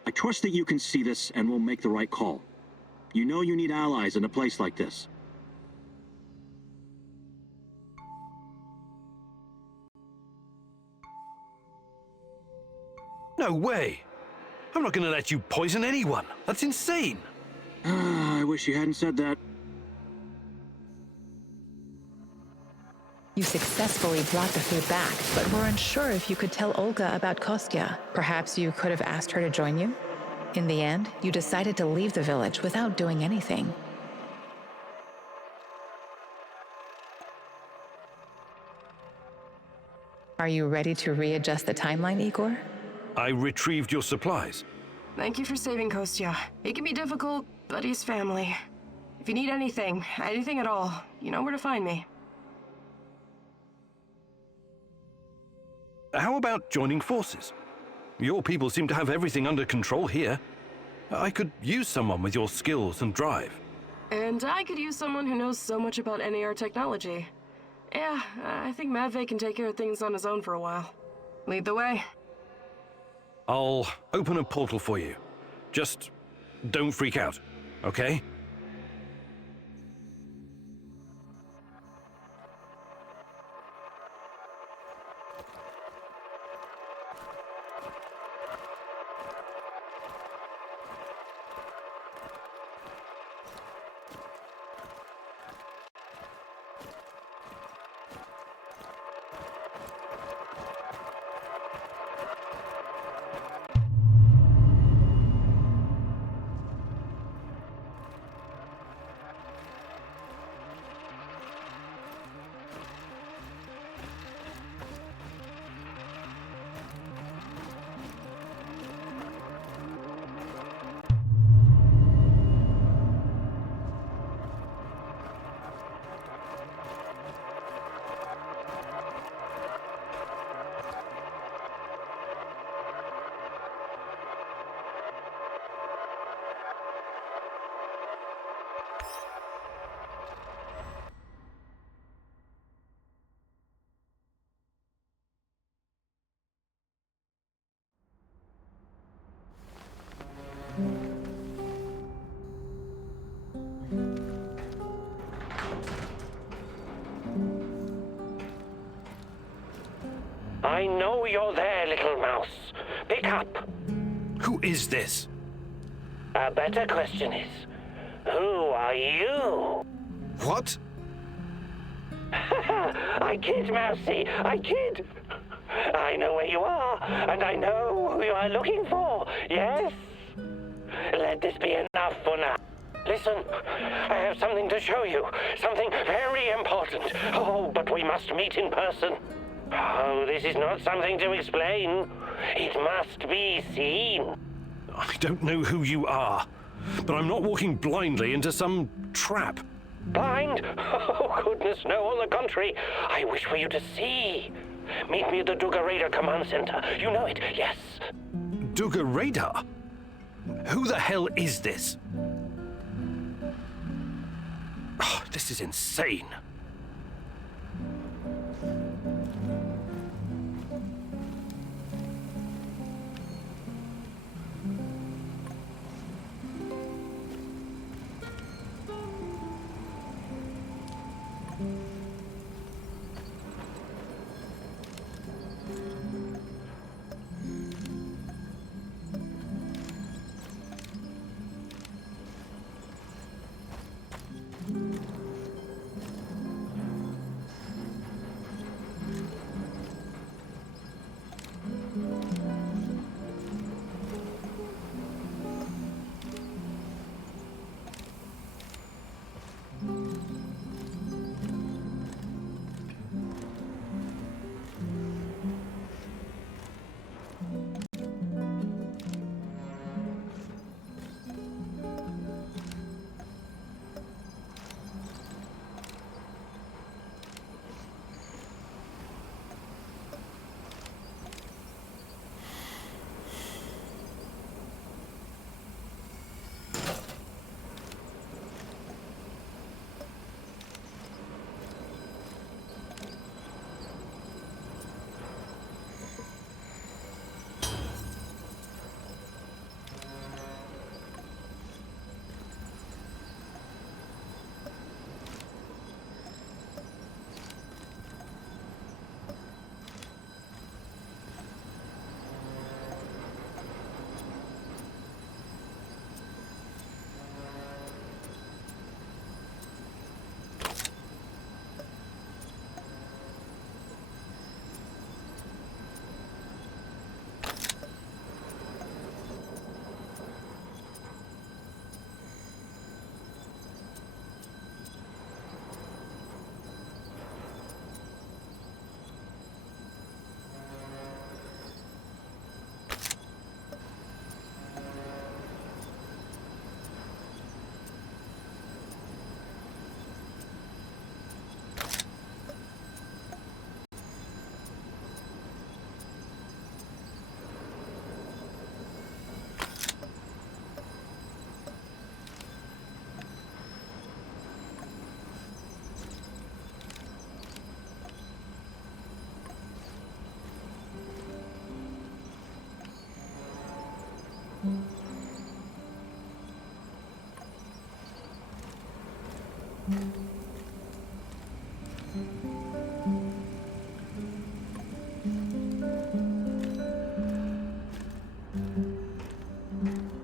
I trust that you can see this and will make the right call. You know you need allies in a place like this. No way! I'm not gonna let you poison anyone. That's insane! I wish you hadn't said that. You successfully brought the food back, but were unsure if you could tell Olga about Kostya. Perhaps you could have asked her to join you? In the end, you decided to leave the village without doing anything. Are you ready to readjust the timeline, Igor? I retrieved your supplies. Thank you for saving Kostya. It can be difficult, but he's family. If you need anything at all, you know where to find me. How about joining forces? Your people seem to have everything under control here. I could use someone with your skills and drive. And I could use someone who knows so much about NAR technology. Yeah, I think Matvey can take care of things on his own for a while. Lead the way. I'll open a portal for you. Just don't freak out, okay? I know you're there, little mouse. Pick up. Who is this? A better question is, who are you? What? I kid, Mousy, I kid. I know where you are, and I know who you are looking for, yes? Let this be enough for now. Listen, I have something to show you, something very important. Oh, but we must meet in person. Oh, this is not something to explain. It must be seen. I don't know who you are, but I'm not walking blindly into some trap. Blind? Oh, goodness, no, on the contrary. I wish for you to see. Meet me at the Duga Radar Command Center. You know it, yes. Duga Radar? Who the hell is this? Oh, this is insane.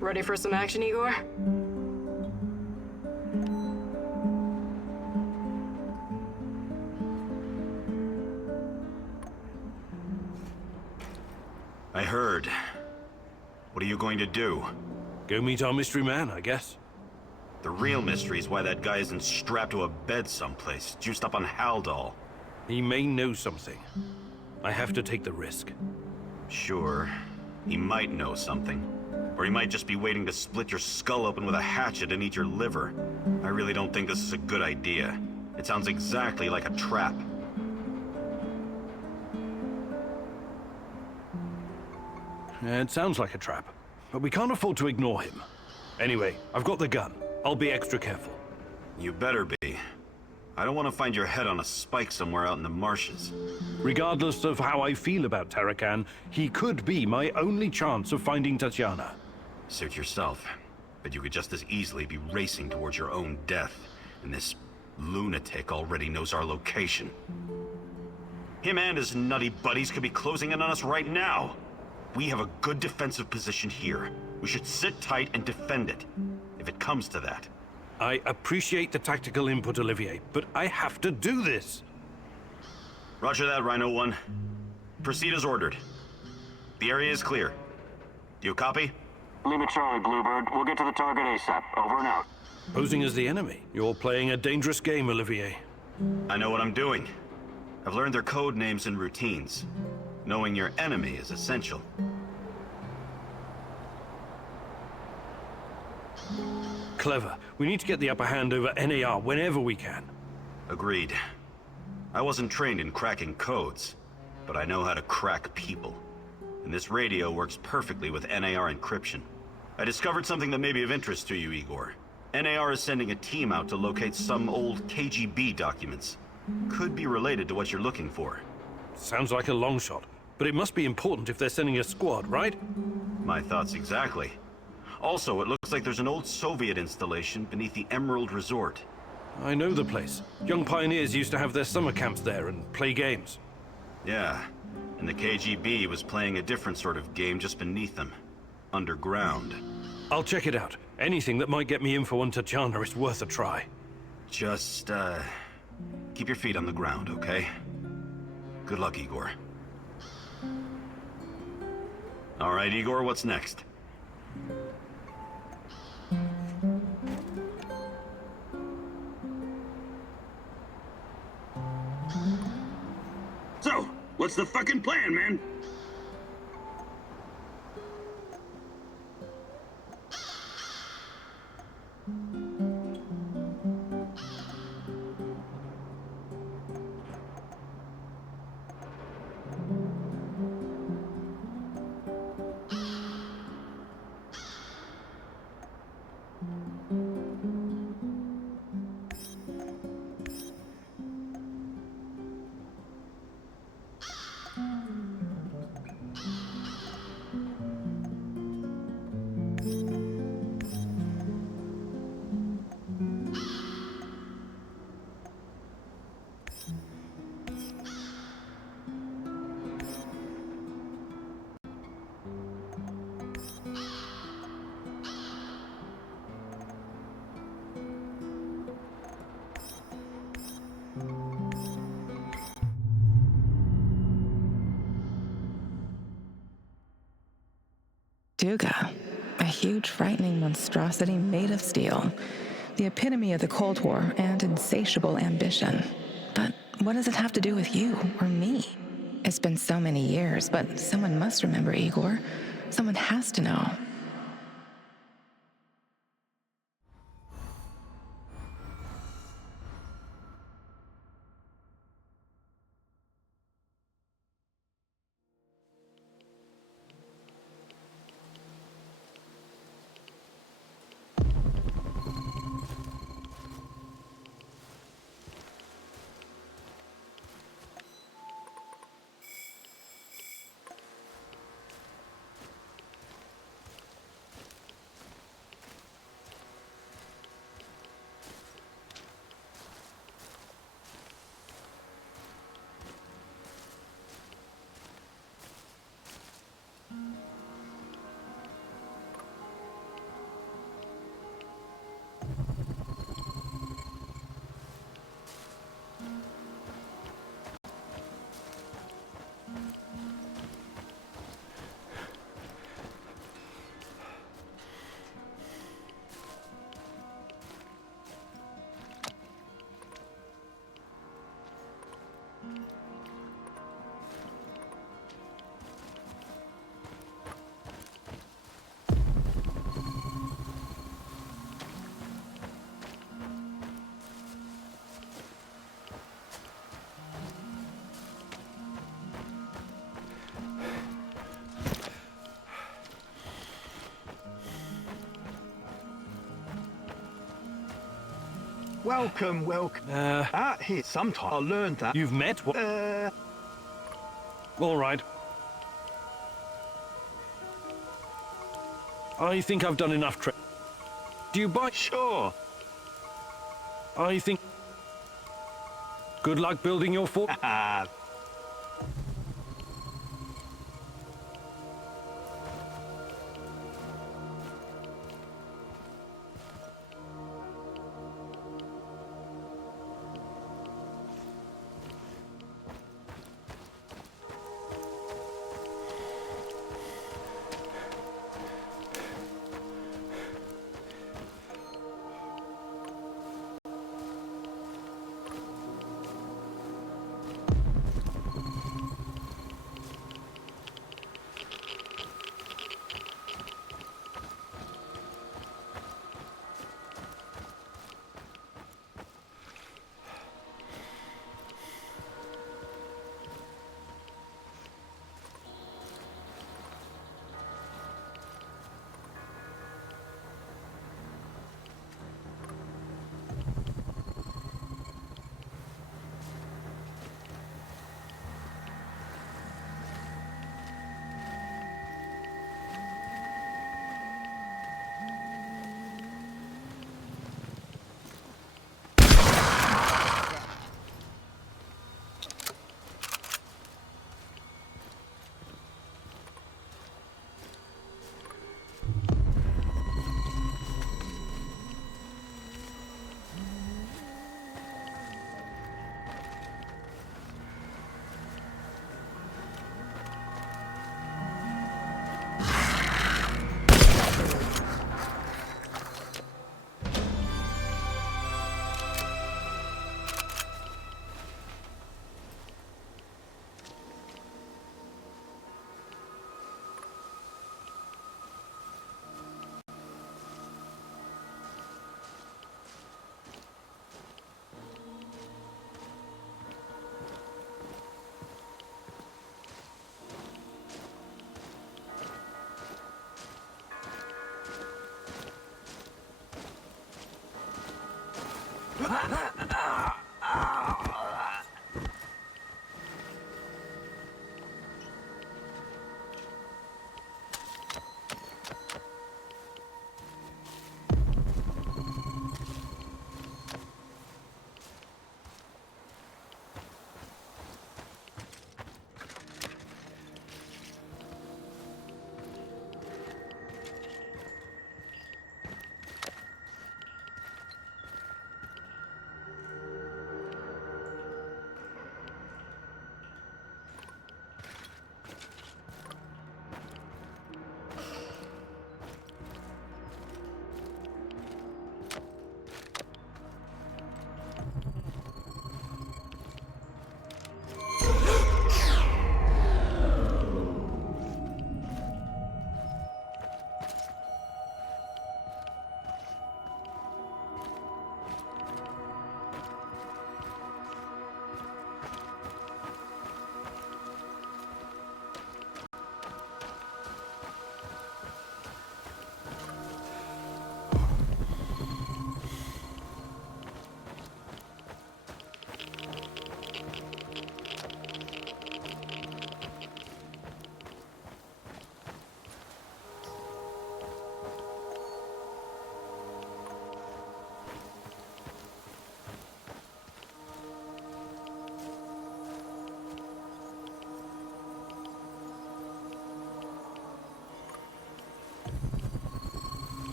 Ready for some action, Igor? I heard. What are you going to do? Go meet our mystery man, I guess. The real mystery is why that guy isn't strapped to a bed someplace, juiced up on Haldol. He may know something. I have to take the risk. Sure, he might know something. Or he might just be waiting to split your skull open with a hatchet and eat your liver. I really don't think this is a good idea. It sounds exactly like a trap. It sounds like a trap, but we can't afford to ignore him. Anyway, I've got the gun. I'll be extra careful. You better be. I don't want to find your head on a spike somewhere out in the marshes. Regardless of how I feel about Tarakan, he could be my only chance of finding Tatiana. Suit yourself. But you could just as easily be racing towards your own death, and this lunatic already knows our location. Him and his nutty buddies could be closing in on us right now. We have a good defensive position here. We should sit tight and defend it, if it comes to that. I appreciate the tactical input, Olivier, but I have to do this. Roger that, Rhino 1. Proceed as ordered. The area is clear. Do you copy? Lima Charlie, Bluebird. We'll get to the target ASAP. Over and out. Posing as the enemy. You're playing a dangerous game, Olivier. I know what I'm doing. I've learned their code names and routines. Knowing your enemy is essential. Clever. We need to get the upper hand over NAR whenever we can. Agreed. I wasn't trained in cracking codes, but I know how to crack people. And this radio works perfectly with NAR encryption. I discovered something that may be of interest to you, Igor. NAR is sending a team out to locate some old KGB documents. Could be related to what you're looking for. Sounds like a long shot, but it must be important if they're sending a squad, right? My thoughts exactly. Also, it looks like there's an old Soviet installation beneath the Emerald Resort. I know the place. Young pioneers used to have their summer camps there and play games. Yeah, and the KGB was playing a different sort of game just beneath them. Underground. I'll check it out. Anything that might get me info on Tatiana is worth a try. Just, keep your feet on the ground, okay? Good luck, Igor. All right, Igor, what's next? So, what's the fucking plan, man? Duga, a huge, frightening monstrosity made of steel. The epitome of the Cold War and insatiable ambition. But what does it have to do with you or me? It's been so many years, but someone must remember Igor. Someone has to know. Welcome. Here, sometime I learned that. You've met? What? All right. I think I've done enough Do you buy? Sure. I think... Good luck building your fort.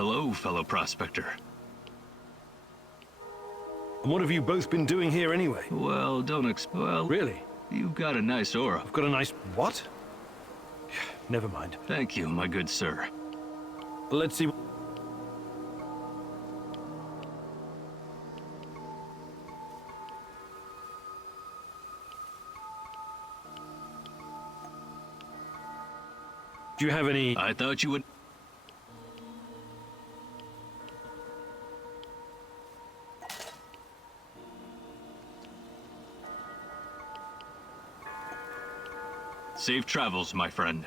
Hello, fellow prospector. And what have you both been doing here anyway? Well, well... Really? You've got a nice aura. I've got a nice... what? Never mind. Thank you, my good sir. Let's see... Do you have any... I thought you would... Safe travels, my friend.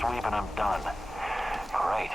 sweep and I'm done. Great.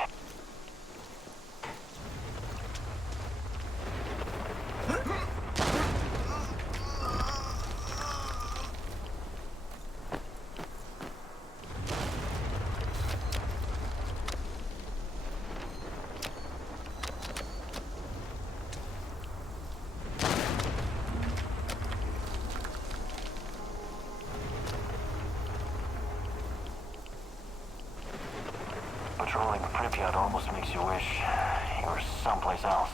Patrolling Pripyat almost makes you wish you were someplace else.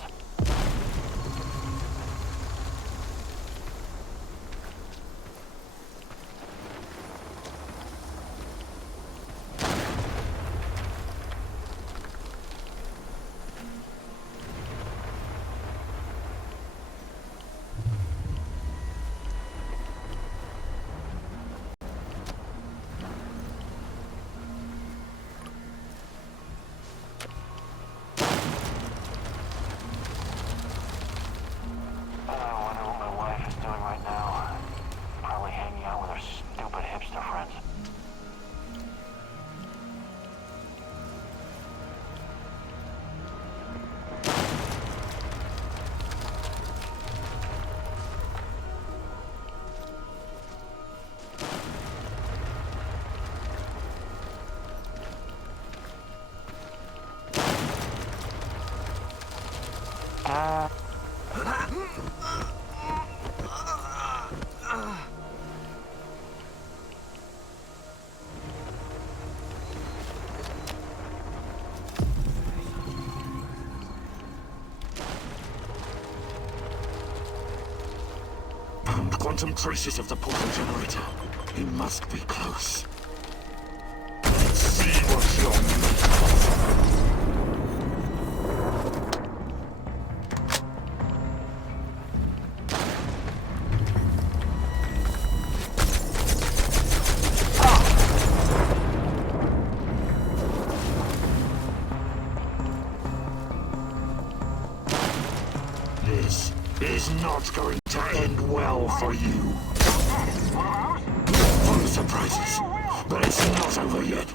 Found quantum traces of the portal generator. He must be close. Let's see what you're made of. This is not going to end well for you. Full of surprises, but it's not over yet.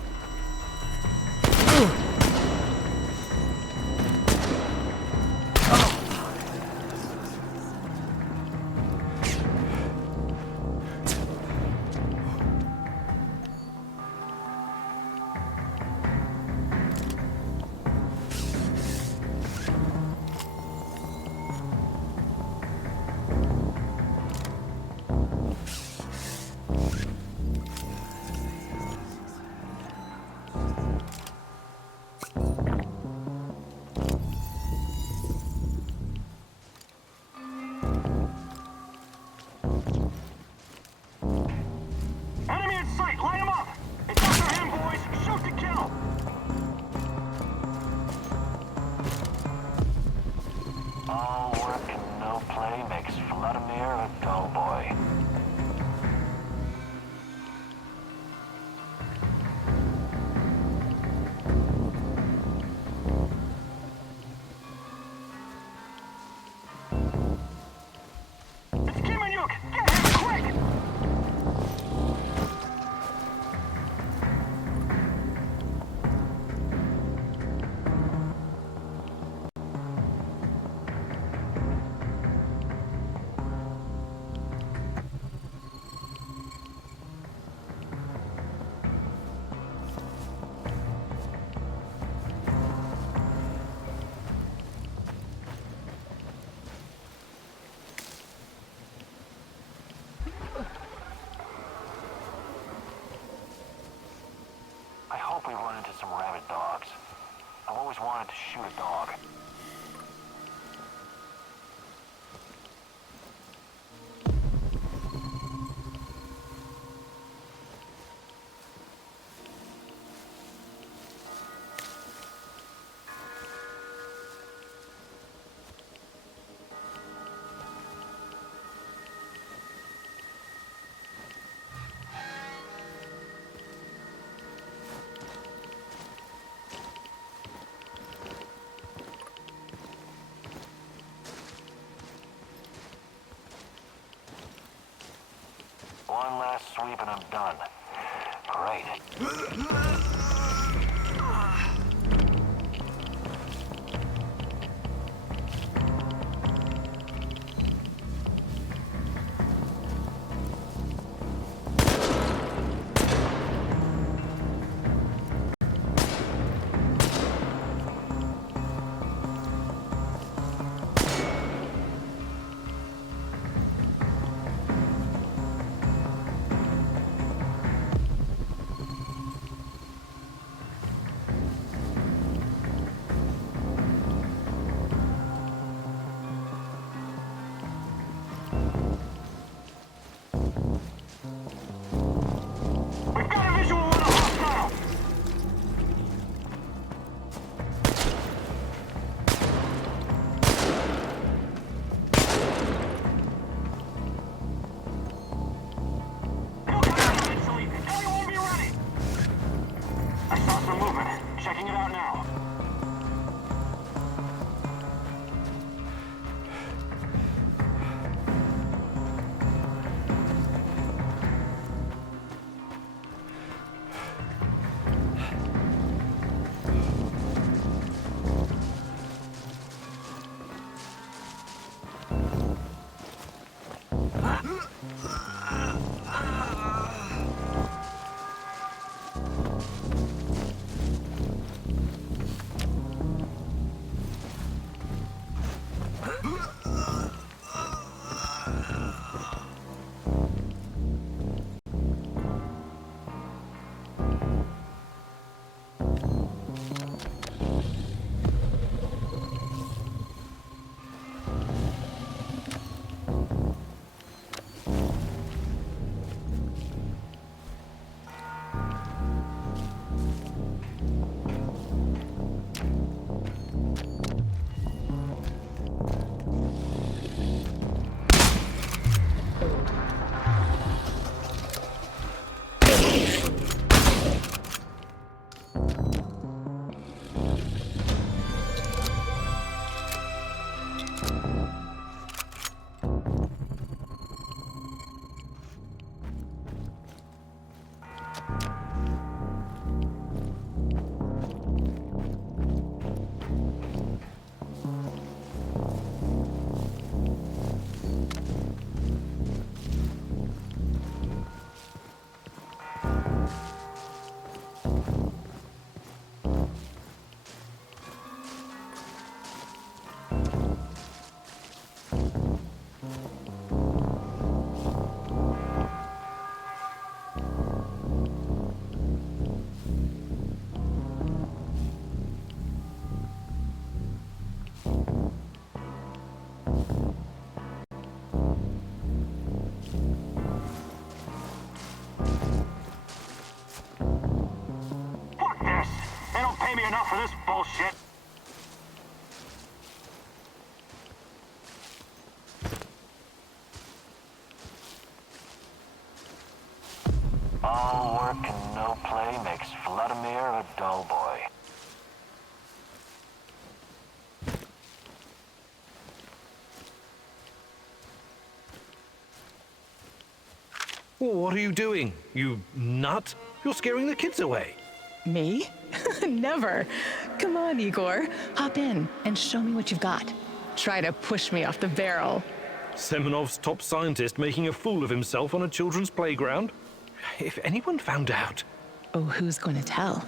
Enemy in sight! Line him up! It's after him, boys! Shoot to kill! All work and no play makes Vladimir a dull boy. It's Khymynuk! Get him, quick! I hope we run into some rabid dogs. I've always wanted to shoot a dog. One last sweep and I'm done. Great. We've got a visual on a hostile! He'll come out eventually! Everyone be ready! I saw some movement. Checking it out now. Enough of this bullshit. All work and no play makes Vladimir a dull boy. What are you doing? You nut? You're scaring the kids away. Me? Never. Come on, Igor. Hop in and show me what you've got. Try to push me off the barrel. Semenov's top scientist making a fool of himself on a children's playground? If anyone found out... Oh, who's going to tell?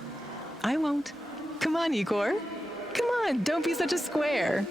I won't. Come on, Igor. Come on, don't be such a square.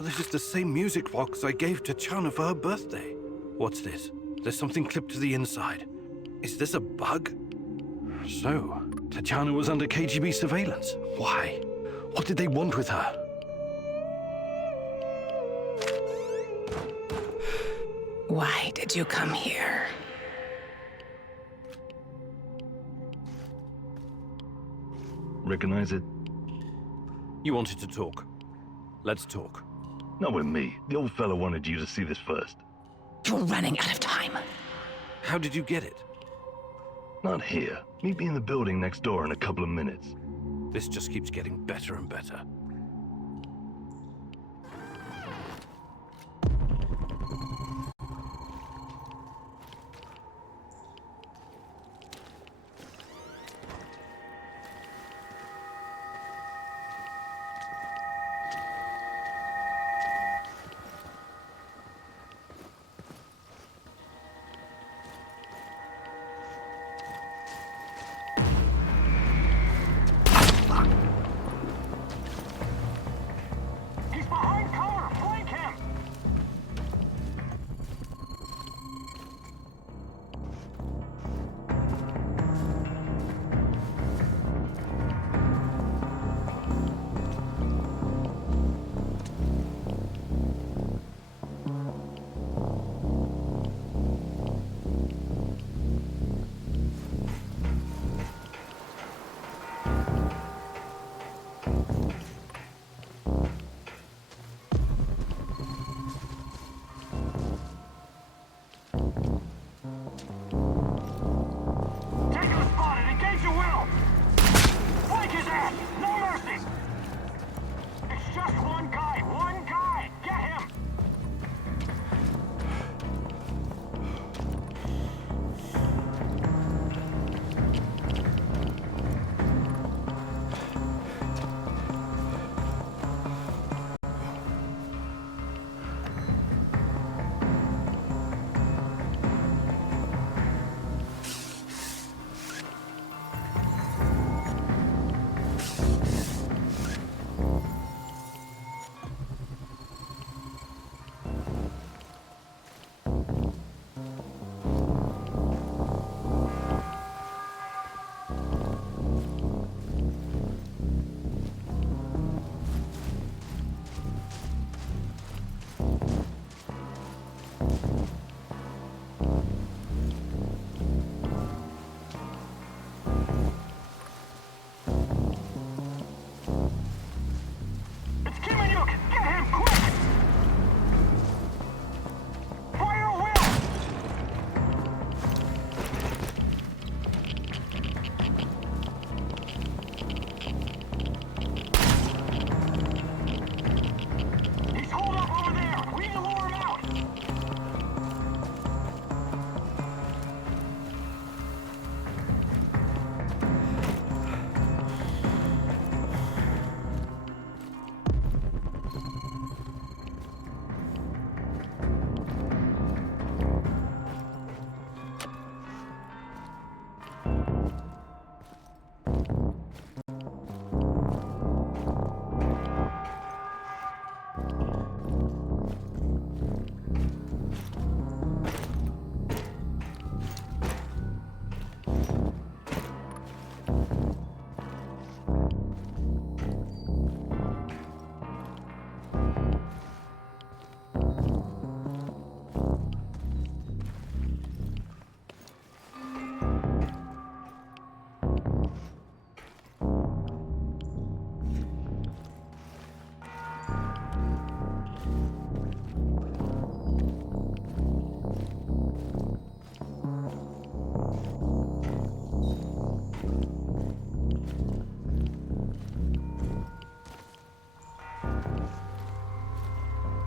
Oh, this is the same music box I gave to Chana for her birthday. What's this? There's something clipped to the inside. Is this a bug? So, Tatjana was under KGB surveillance. Why? What did they want with her? Why did you come here? Recognize it? You wanted to talk. Let's talk. Not with me. The old fella wanted you to see this first. You're running out of time. How did you get it? Not here. Meet me in the building next door in a couple of minutes. This just keeps getting better and better. It's Khymynuk! Get him, quick! Fire a will! He's holed up over there! We need to lure him out!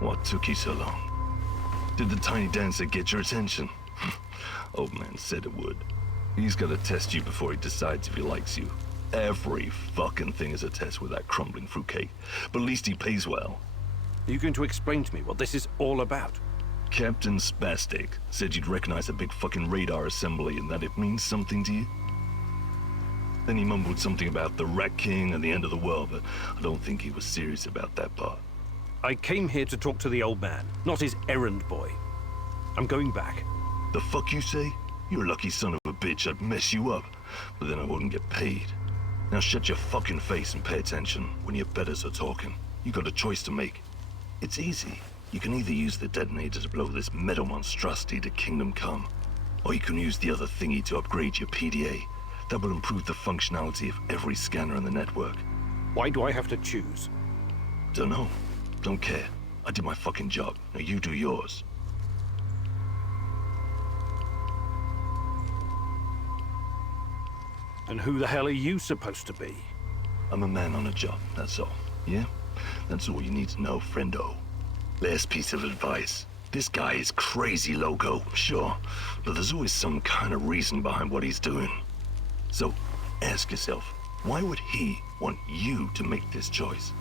What took you so long? Did the tiny dancer get your attention? Old man said it would. He's gotta test you before he decides if he likes you. Every fucking thing is a test with that crumbling fruitcake. But at least he pays well. Are you going to explain to me what this is all about? Captain Spastic said you'd recognize a big fucking radar assembly and that it means something to you. Then he mumbled something about the Rat King and the end of the world, but I don't think he was serious about that part. I came here to talk to the old man, not his errand boy. I'm going back. The fuck you say? You're a lucky son of a bitch. I'd mess you up, but then I wouldn't get paid. Now shut your fucking face and pay attention when your betters are talking. You got a choice to make. It's easy. You can either use the detonator to blow this metal monstrosity to Kingdom Come, or you can use the other thingy to upgrade your PDA. That will improve the functionality of every scanner in the network. Why do I have to choose? Dunno. Don't care. I did my fucking job. Now you do yours. And who the hell are you supposed to be? I'm a man on a job, that's all. Yeah? That's all you need to know, friendo. Last piece of advice. This guy is crazy loco, sure, but there's always some kind of reason behind what he's doing. So, ask yourself, why would he want you to make this choice?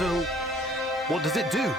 So, what does it do?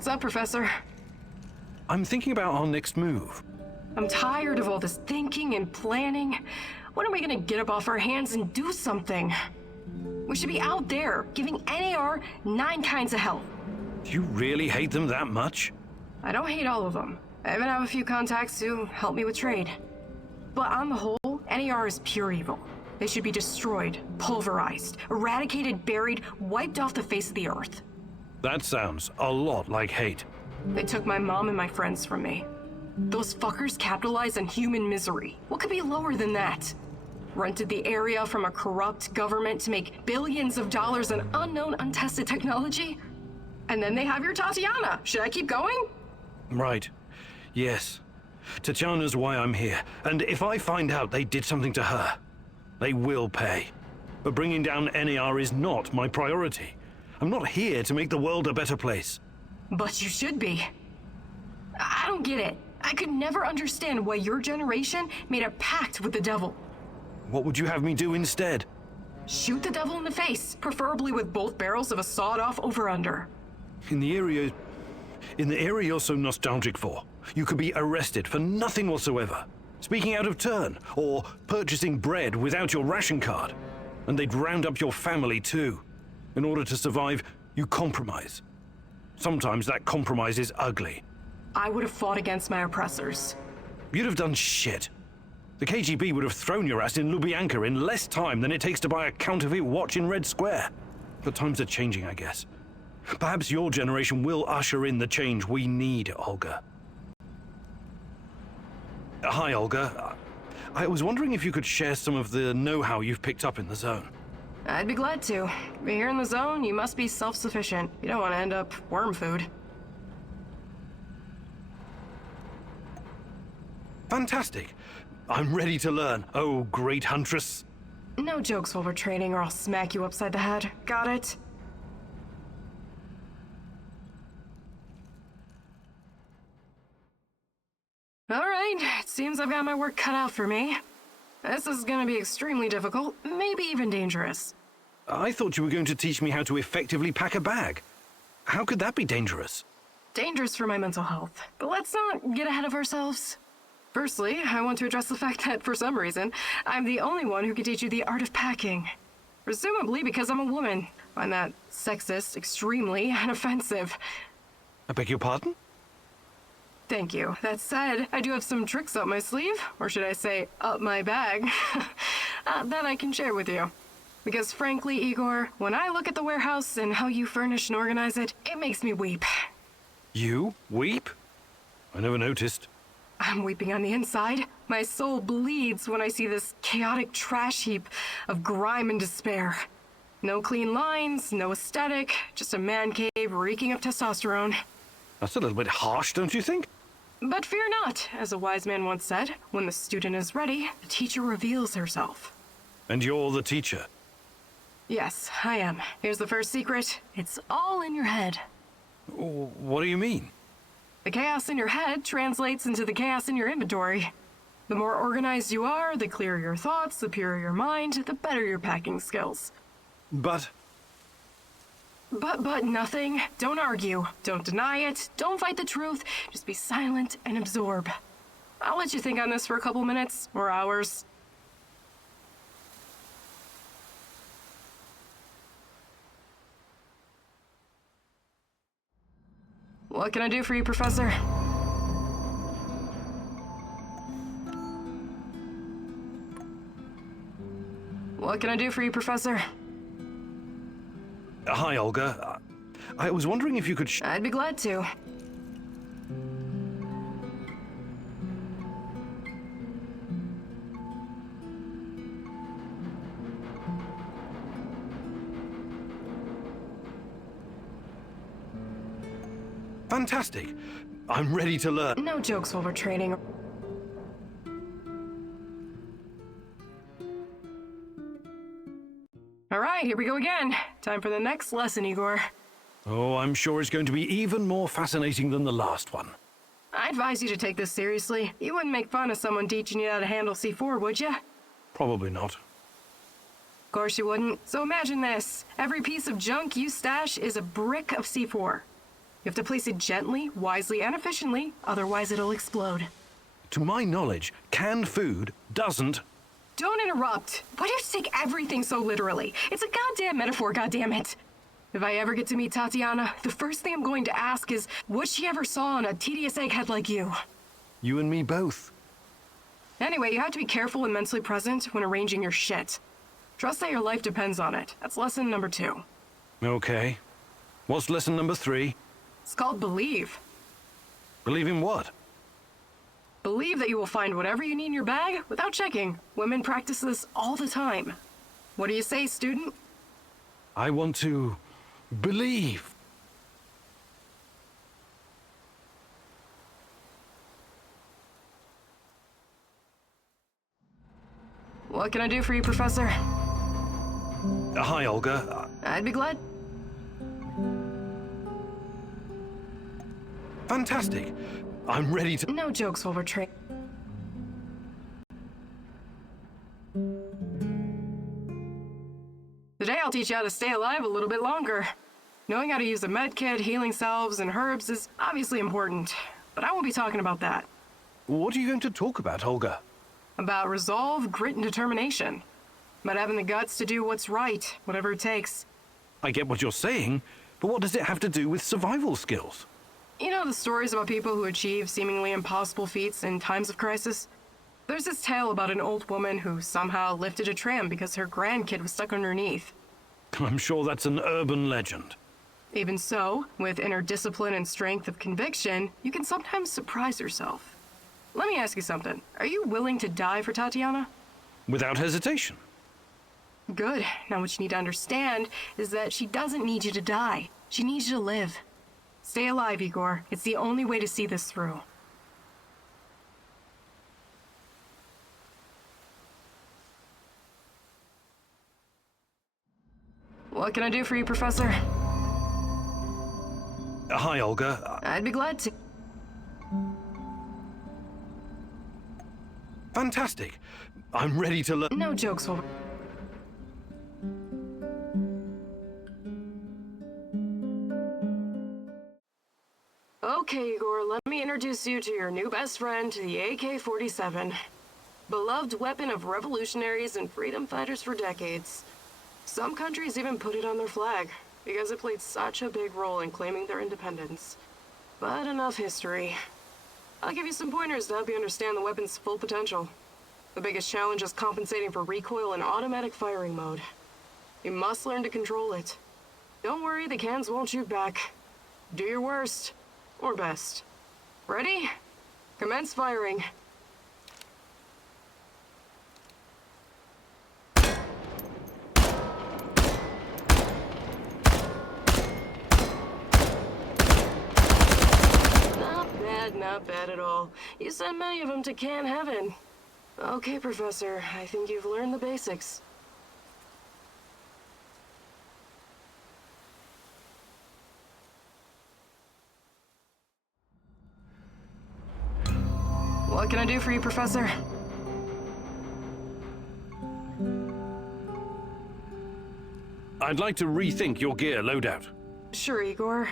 What's up, Professor? I'm thinking about our next move. I'm tired of all this thinking and planning. When are we gonna get up off our hands and do something? We should be out there, giving NAR 9 kinds of help. Do you really hate them that much? I don't hate all of them. I even have a few contacts who help me with trade. But on the whole, NAR is pure evil. They should be destroyed, pulverized, eradicated, buried, wiped off the face of the earth. That sounds a lot like hate. They took my mom and my friends from me. Those fuckers capitalize on human misery. What could be lower than that? Rented the area from a corrupt government to make billions of dollars in unknown, untested technology? And then they have your Tatiana. Should I keep going? Right. Yes. Tatiana's why I'm here. And if I find out they did something to her, they will pay. but bringing down NAR is not my priority. I'm not here to make the world a better place. But you should be. I don't get it. I could never understand why your generation made a pact with the devil. What would you have me do instead? Shoot the devil in the face, preferably with both barrels of a sawed-off over-under. In the area you're so nostalgic for, you could be arrested for nothing whatsoever. Speaking out of turn, or purchasing bread without your ration card. And they'd round up your family too. In order to survive, you compromise. Sometimes that compromise is ugly. I would have fought against my oppressors. You'd have done shit. The KGB would have thrown your ass in Lubyanka in less time than it takes to buy a counterfeit watch in Red Square. But times are changing, I guess. Perhaps your generation will usher in the change we need, Olga. Hi, Olga. I was wondering if you could share some of the know-how you've picked up in the zone. I'd be glad to. But here in the zone, you must be self-sufficient. You don't want to end up worm food. Fantastic. I'm ready to learn, oh great huntress. No jokes while we're training or I'll smack you upside the head. Got it? Alright, it seems I've got my work cut out for me. This is gonna be extremely difficult, maybe even dangerous. I thought you were going to teach me how to effectively pack a bag. How could that be dangerous? Dangerous for my mental health, but let's not get ahead of ourselves. Firstly, I want to address the fact that, for some reason, I'm the only one who can teach you the art of packing. Presumably because I'm a woman. I find that sexist, extremely, and offensive. I beg your pardon? Thank you. That said, I do have some tricks up my sleeve, or should I say, up my bag, that I can share with you. Because frankly, Igor, when I look at the warehouse and how you furnish and organize it, it makes me weep. You weep? I never noticed. I'm weeping on the inside. My soul bleeds when I see this chaotic trash heap of grime and despair. No clean lines, no aesthetic, just a man cave reeking of testosterone. That's a little bit harsh, don't you think? But fear not, as a wise man once said, when the student is ready, the teacher reveals herself. And you're the teacher? Yes, I am. Here's the first secret. It's all in your head. What do you mean? The chaos in your head translates into the chaos in your inventory. The more organized you are, the clearer your thoughts, the purer your mind, the better your packing skills. But nothing. Don't argue. Don't deny it. Don't fight the truth. Just be silent and absorb. I'll let you think on this for a couple minutes or hours. What can I do for you, Professor? What can I do for you, Professor? Hi, Olga. I was wondering if you could I'd be glad to. Fantastic. I'm ready to learn. No jokes while we're training. All right, here we go again. Time for the next lesson, Igor. Oh, I'm sure it's going to be even more fascinating than the last one. I advise you to take this seriously. You wouldn't make fun of someone teaching you how to handle C4, would you? Probably not. Of course you wouldn't. So imagine this. Every piece of junk you stash is a brick of C4. You have to place it gently, wisely, and efficiently, otherwise it'll explode. To my knowledge, canned food doesn't... Don't interrupt. Why do you take everything so literally? It's a goddamn metaphor, goddammit. If I ever get to meet Tatiana, the first thing I'm going to ask is what she ever saw in a tedious egghead like you. You and me both. Anyway, you have to be careful and mentally present when arranging your shit. Trust that your life depends on it. That's lesson number 2. Okay. What's lesson number 3? It's called believe. Believe in what? Believe that you will find whatever you need in your bag without checking. Women practice this all the time. What do you say, student? I want to believe. What can I do for you, Professor? Hi, Olga. I'd be glad. Fantastic. I'm ready to... No jokes while we're training. Today I'll teach you how to stay alive a little bit longer. Knowing how to use a med kit, healing salves, and herbs is obviously important, but I won't be talking about that. What are you going to talk about, Olga? About resolve, grit, and determination. About having the guts to do what's right, whatever it takes. I get what you're saying, but what does it have to do with survival skills? You know the stories about people who achieve seemingly impossible feats in times of crisis? There's this tale about an old woman who somehow lifted a tram because her grandkid was stuck underneath. I'm sure that's an urban legend. Even so, with inner discipline and strength of conviction, you can sometimes surprise yourself. Let me ask you something. Are you willing to die for Tatiana? Without hesitation. Good. Now what you need to understand is that she doesn't need you to die. She needs you to live. Stay alive, Igor. It's the only way to see this through. What can I do for you, Professor? Hi, Olga. I'd be glad to. Fantastic. I'm ready to learn. No jokes while... Okay, Igor, let me introduce you to your new best friend, the AK-47. Beloved weapon of revolutionaries and freedom fighters for decades. Some countries even put it on their flag, because it played such a big role in claiming their independence. But enough history. I'll give you some pointers to help you understand the weapon's full potential. The biggest challenge is compensating for recoil in automatic firing mode. You must learn to control it. Don't worry, the cans won't shoot back. Do your worst. Or best. Ready? Commence firing. Not bad at all. You sent many of them to can heaven. Okay, Professor, I think you've learned the basics. What can I do for you, Professor? I'd like to rethink your gear loadout. Sure, Igor.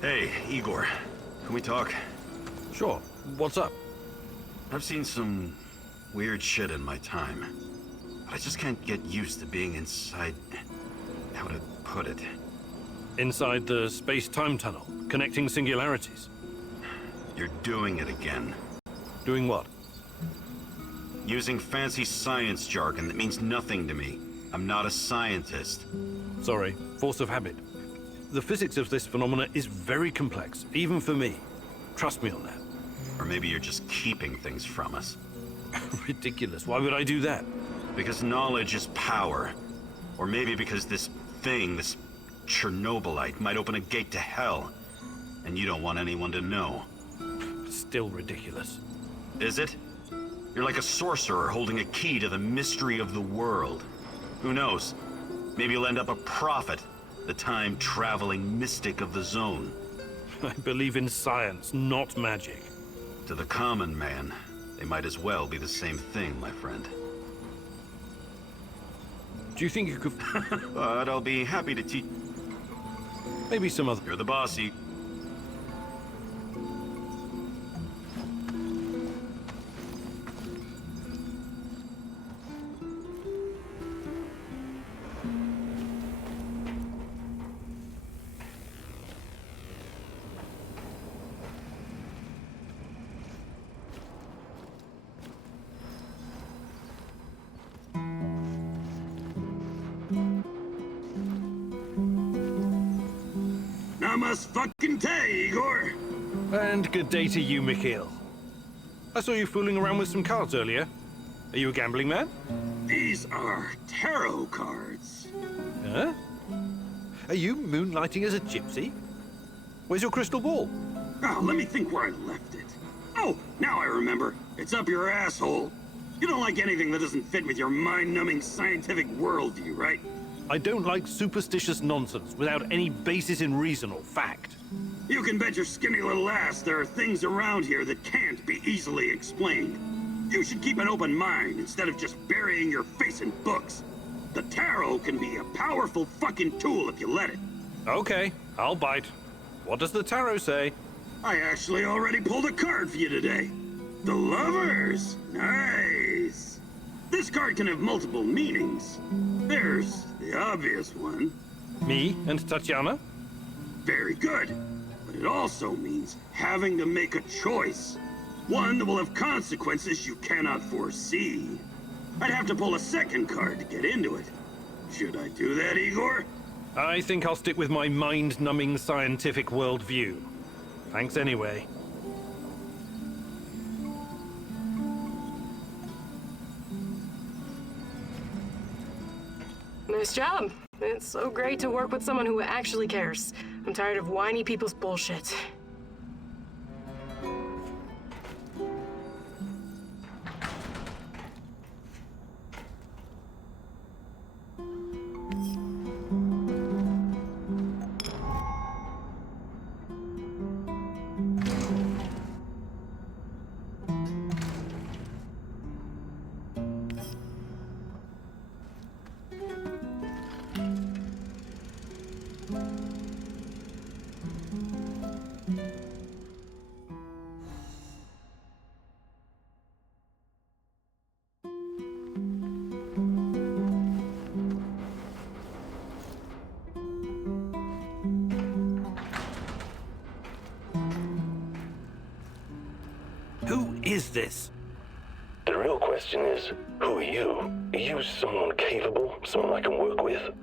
Hey, Igor. Can we talk? Sure. What's up? I've seen some weird shit in my time. But I just can't get used to being inside... how to put it? Inside the space-time tunnel, connecting singularities. You're doing it again. Doing what? Using fancy science jargon that means nothing to me. I'm not a scientist. Sorry, force of habit. The physics of this phenomena is very complex, even for me. Trust me on that. Or maybe you're just keeping things from us. Ridiculous. Why would I do that? Because knowledge is power. Or maybe because this thing, this Chernobylite, might open a gate to hell. And you don't want anyone to know. Still ridiculous. Is it? You're like a sorcerer holding a key to the mystery of the world. Who knows? Maybe you'll end up a prophet, the time-traveling mystic of the Zone. I believe in science, not magic. To the common man, they might as well be the same thing, my friend. Do you think you could... But I'll be happy to teach... Maybe some other... You're the bossy. Namaste, Igor! And good day to you, Mikhail. I saw you fooling around with some cards earlier. Are you a gambling man? These are tarot cards. Huh? Are you moonlighting as a gypsy? Where's your crystal ball? Oh, let me think where I left it. Oh, now I remember. It's up your asshole. You don't like anything that doesn't fit with your mind-numbing scientific worldview, right? I don't like superstitious nonsense without any basis in reason or fact. You can bet your skinny little ass there are things around here that can't be easily explained. You should keep an open mind instead of just burying your face in books. The tarot can be a powerful fucking tool if you let it. Okay, I'll bite. What does the tarot say? I actually already pulled a card for you today. The Lovers. Nice. This card can have multiple meanings. There's the obvious one. Me and Tatiana? Very good. But it also means having to make a choice. One that will have consequences you cannot foresee. I'd have to pull a second card to get into it. Should I do that, Igor? I think I'll stick with my mind-numbing scientific worldview. Thanks anyway. Nice job. It's so great to work with someone who actually cares. I'm tired of whiny people's bullshit. Who is this? The real question is, who are you? Are you someone capable? Someone I can work with?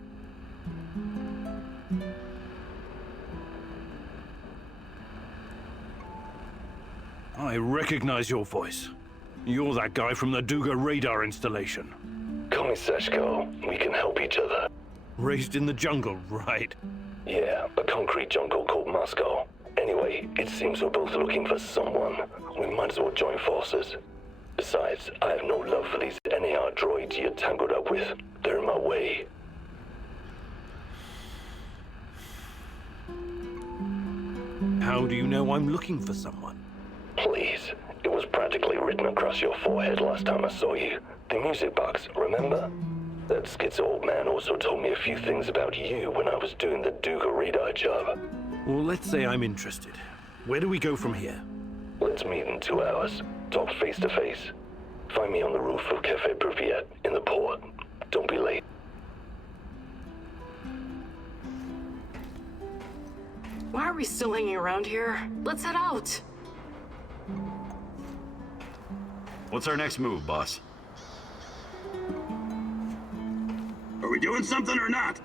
I recognize your voice. You're that guy from the Duga radar installation. Call me Seshko. We can help each other. Raised in the jungle, right? Yeah, a concrete jungle called Moscow. Anyway, it seems we're both looking for someone. We might as well join forces. Besides, I have no love for these NAR droids you're tangled up with. They're in my way. How do you know I'm looking for someone? Please. It was practically written across your forehead last time I saw you. The music box, remember? That schizo old man also told me a few things about you when I was doing the Duga radar job. Well, let's say I'm interested. Where do we go from here? Let's meet in 2 hours. Talk face to face. Find me on the roof of Cafe Pripyat in the port. Don't be late. Why are we still hanging around here? Let's head out. What's our next move, boss? Are we doing something or not?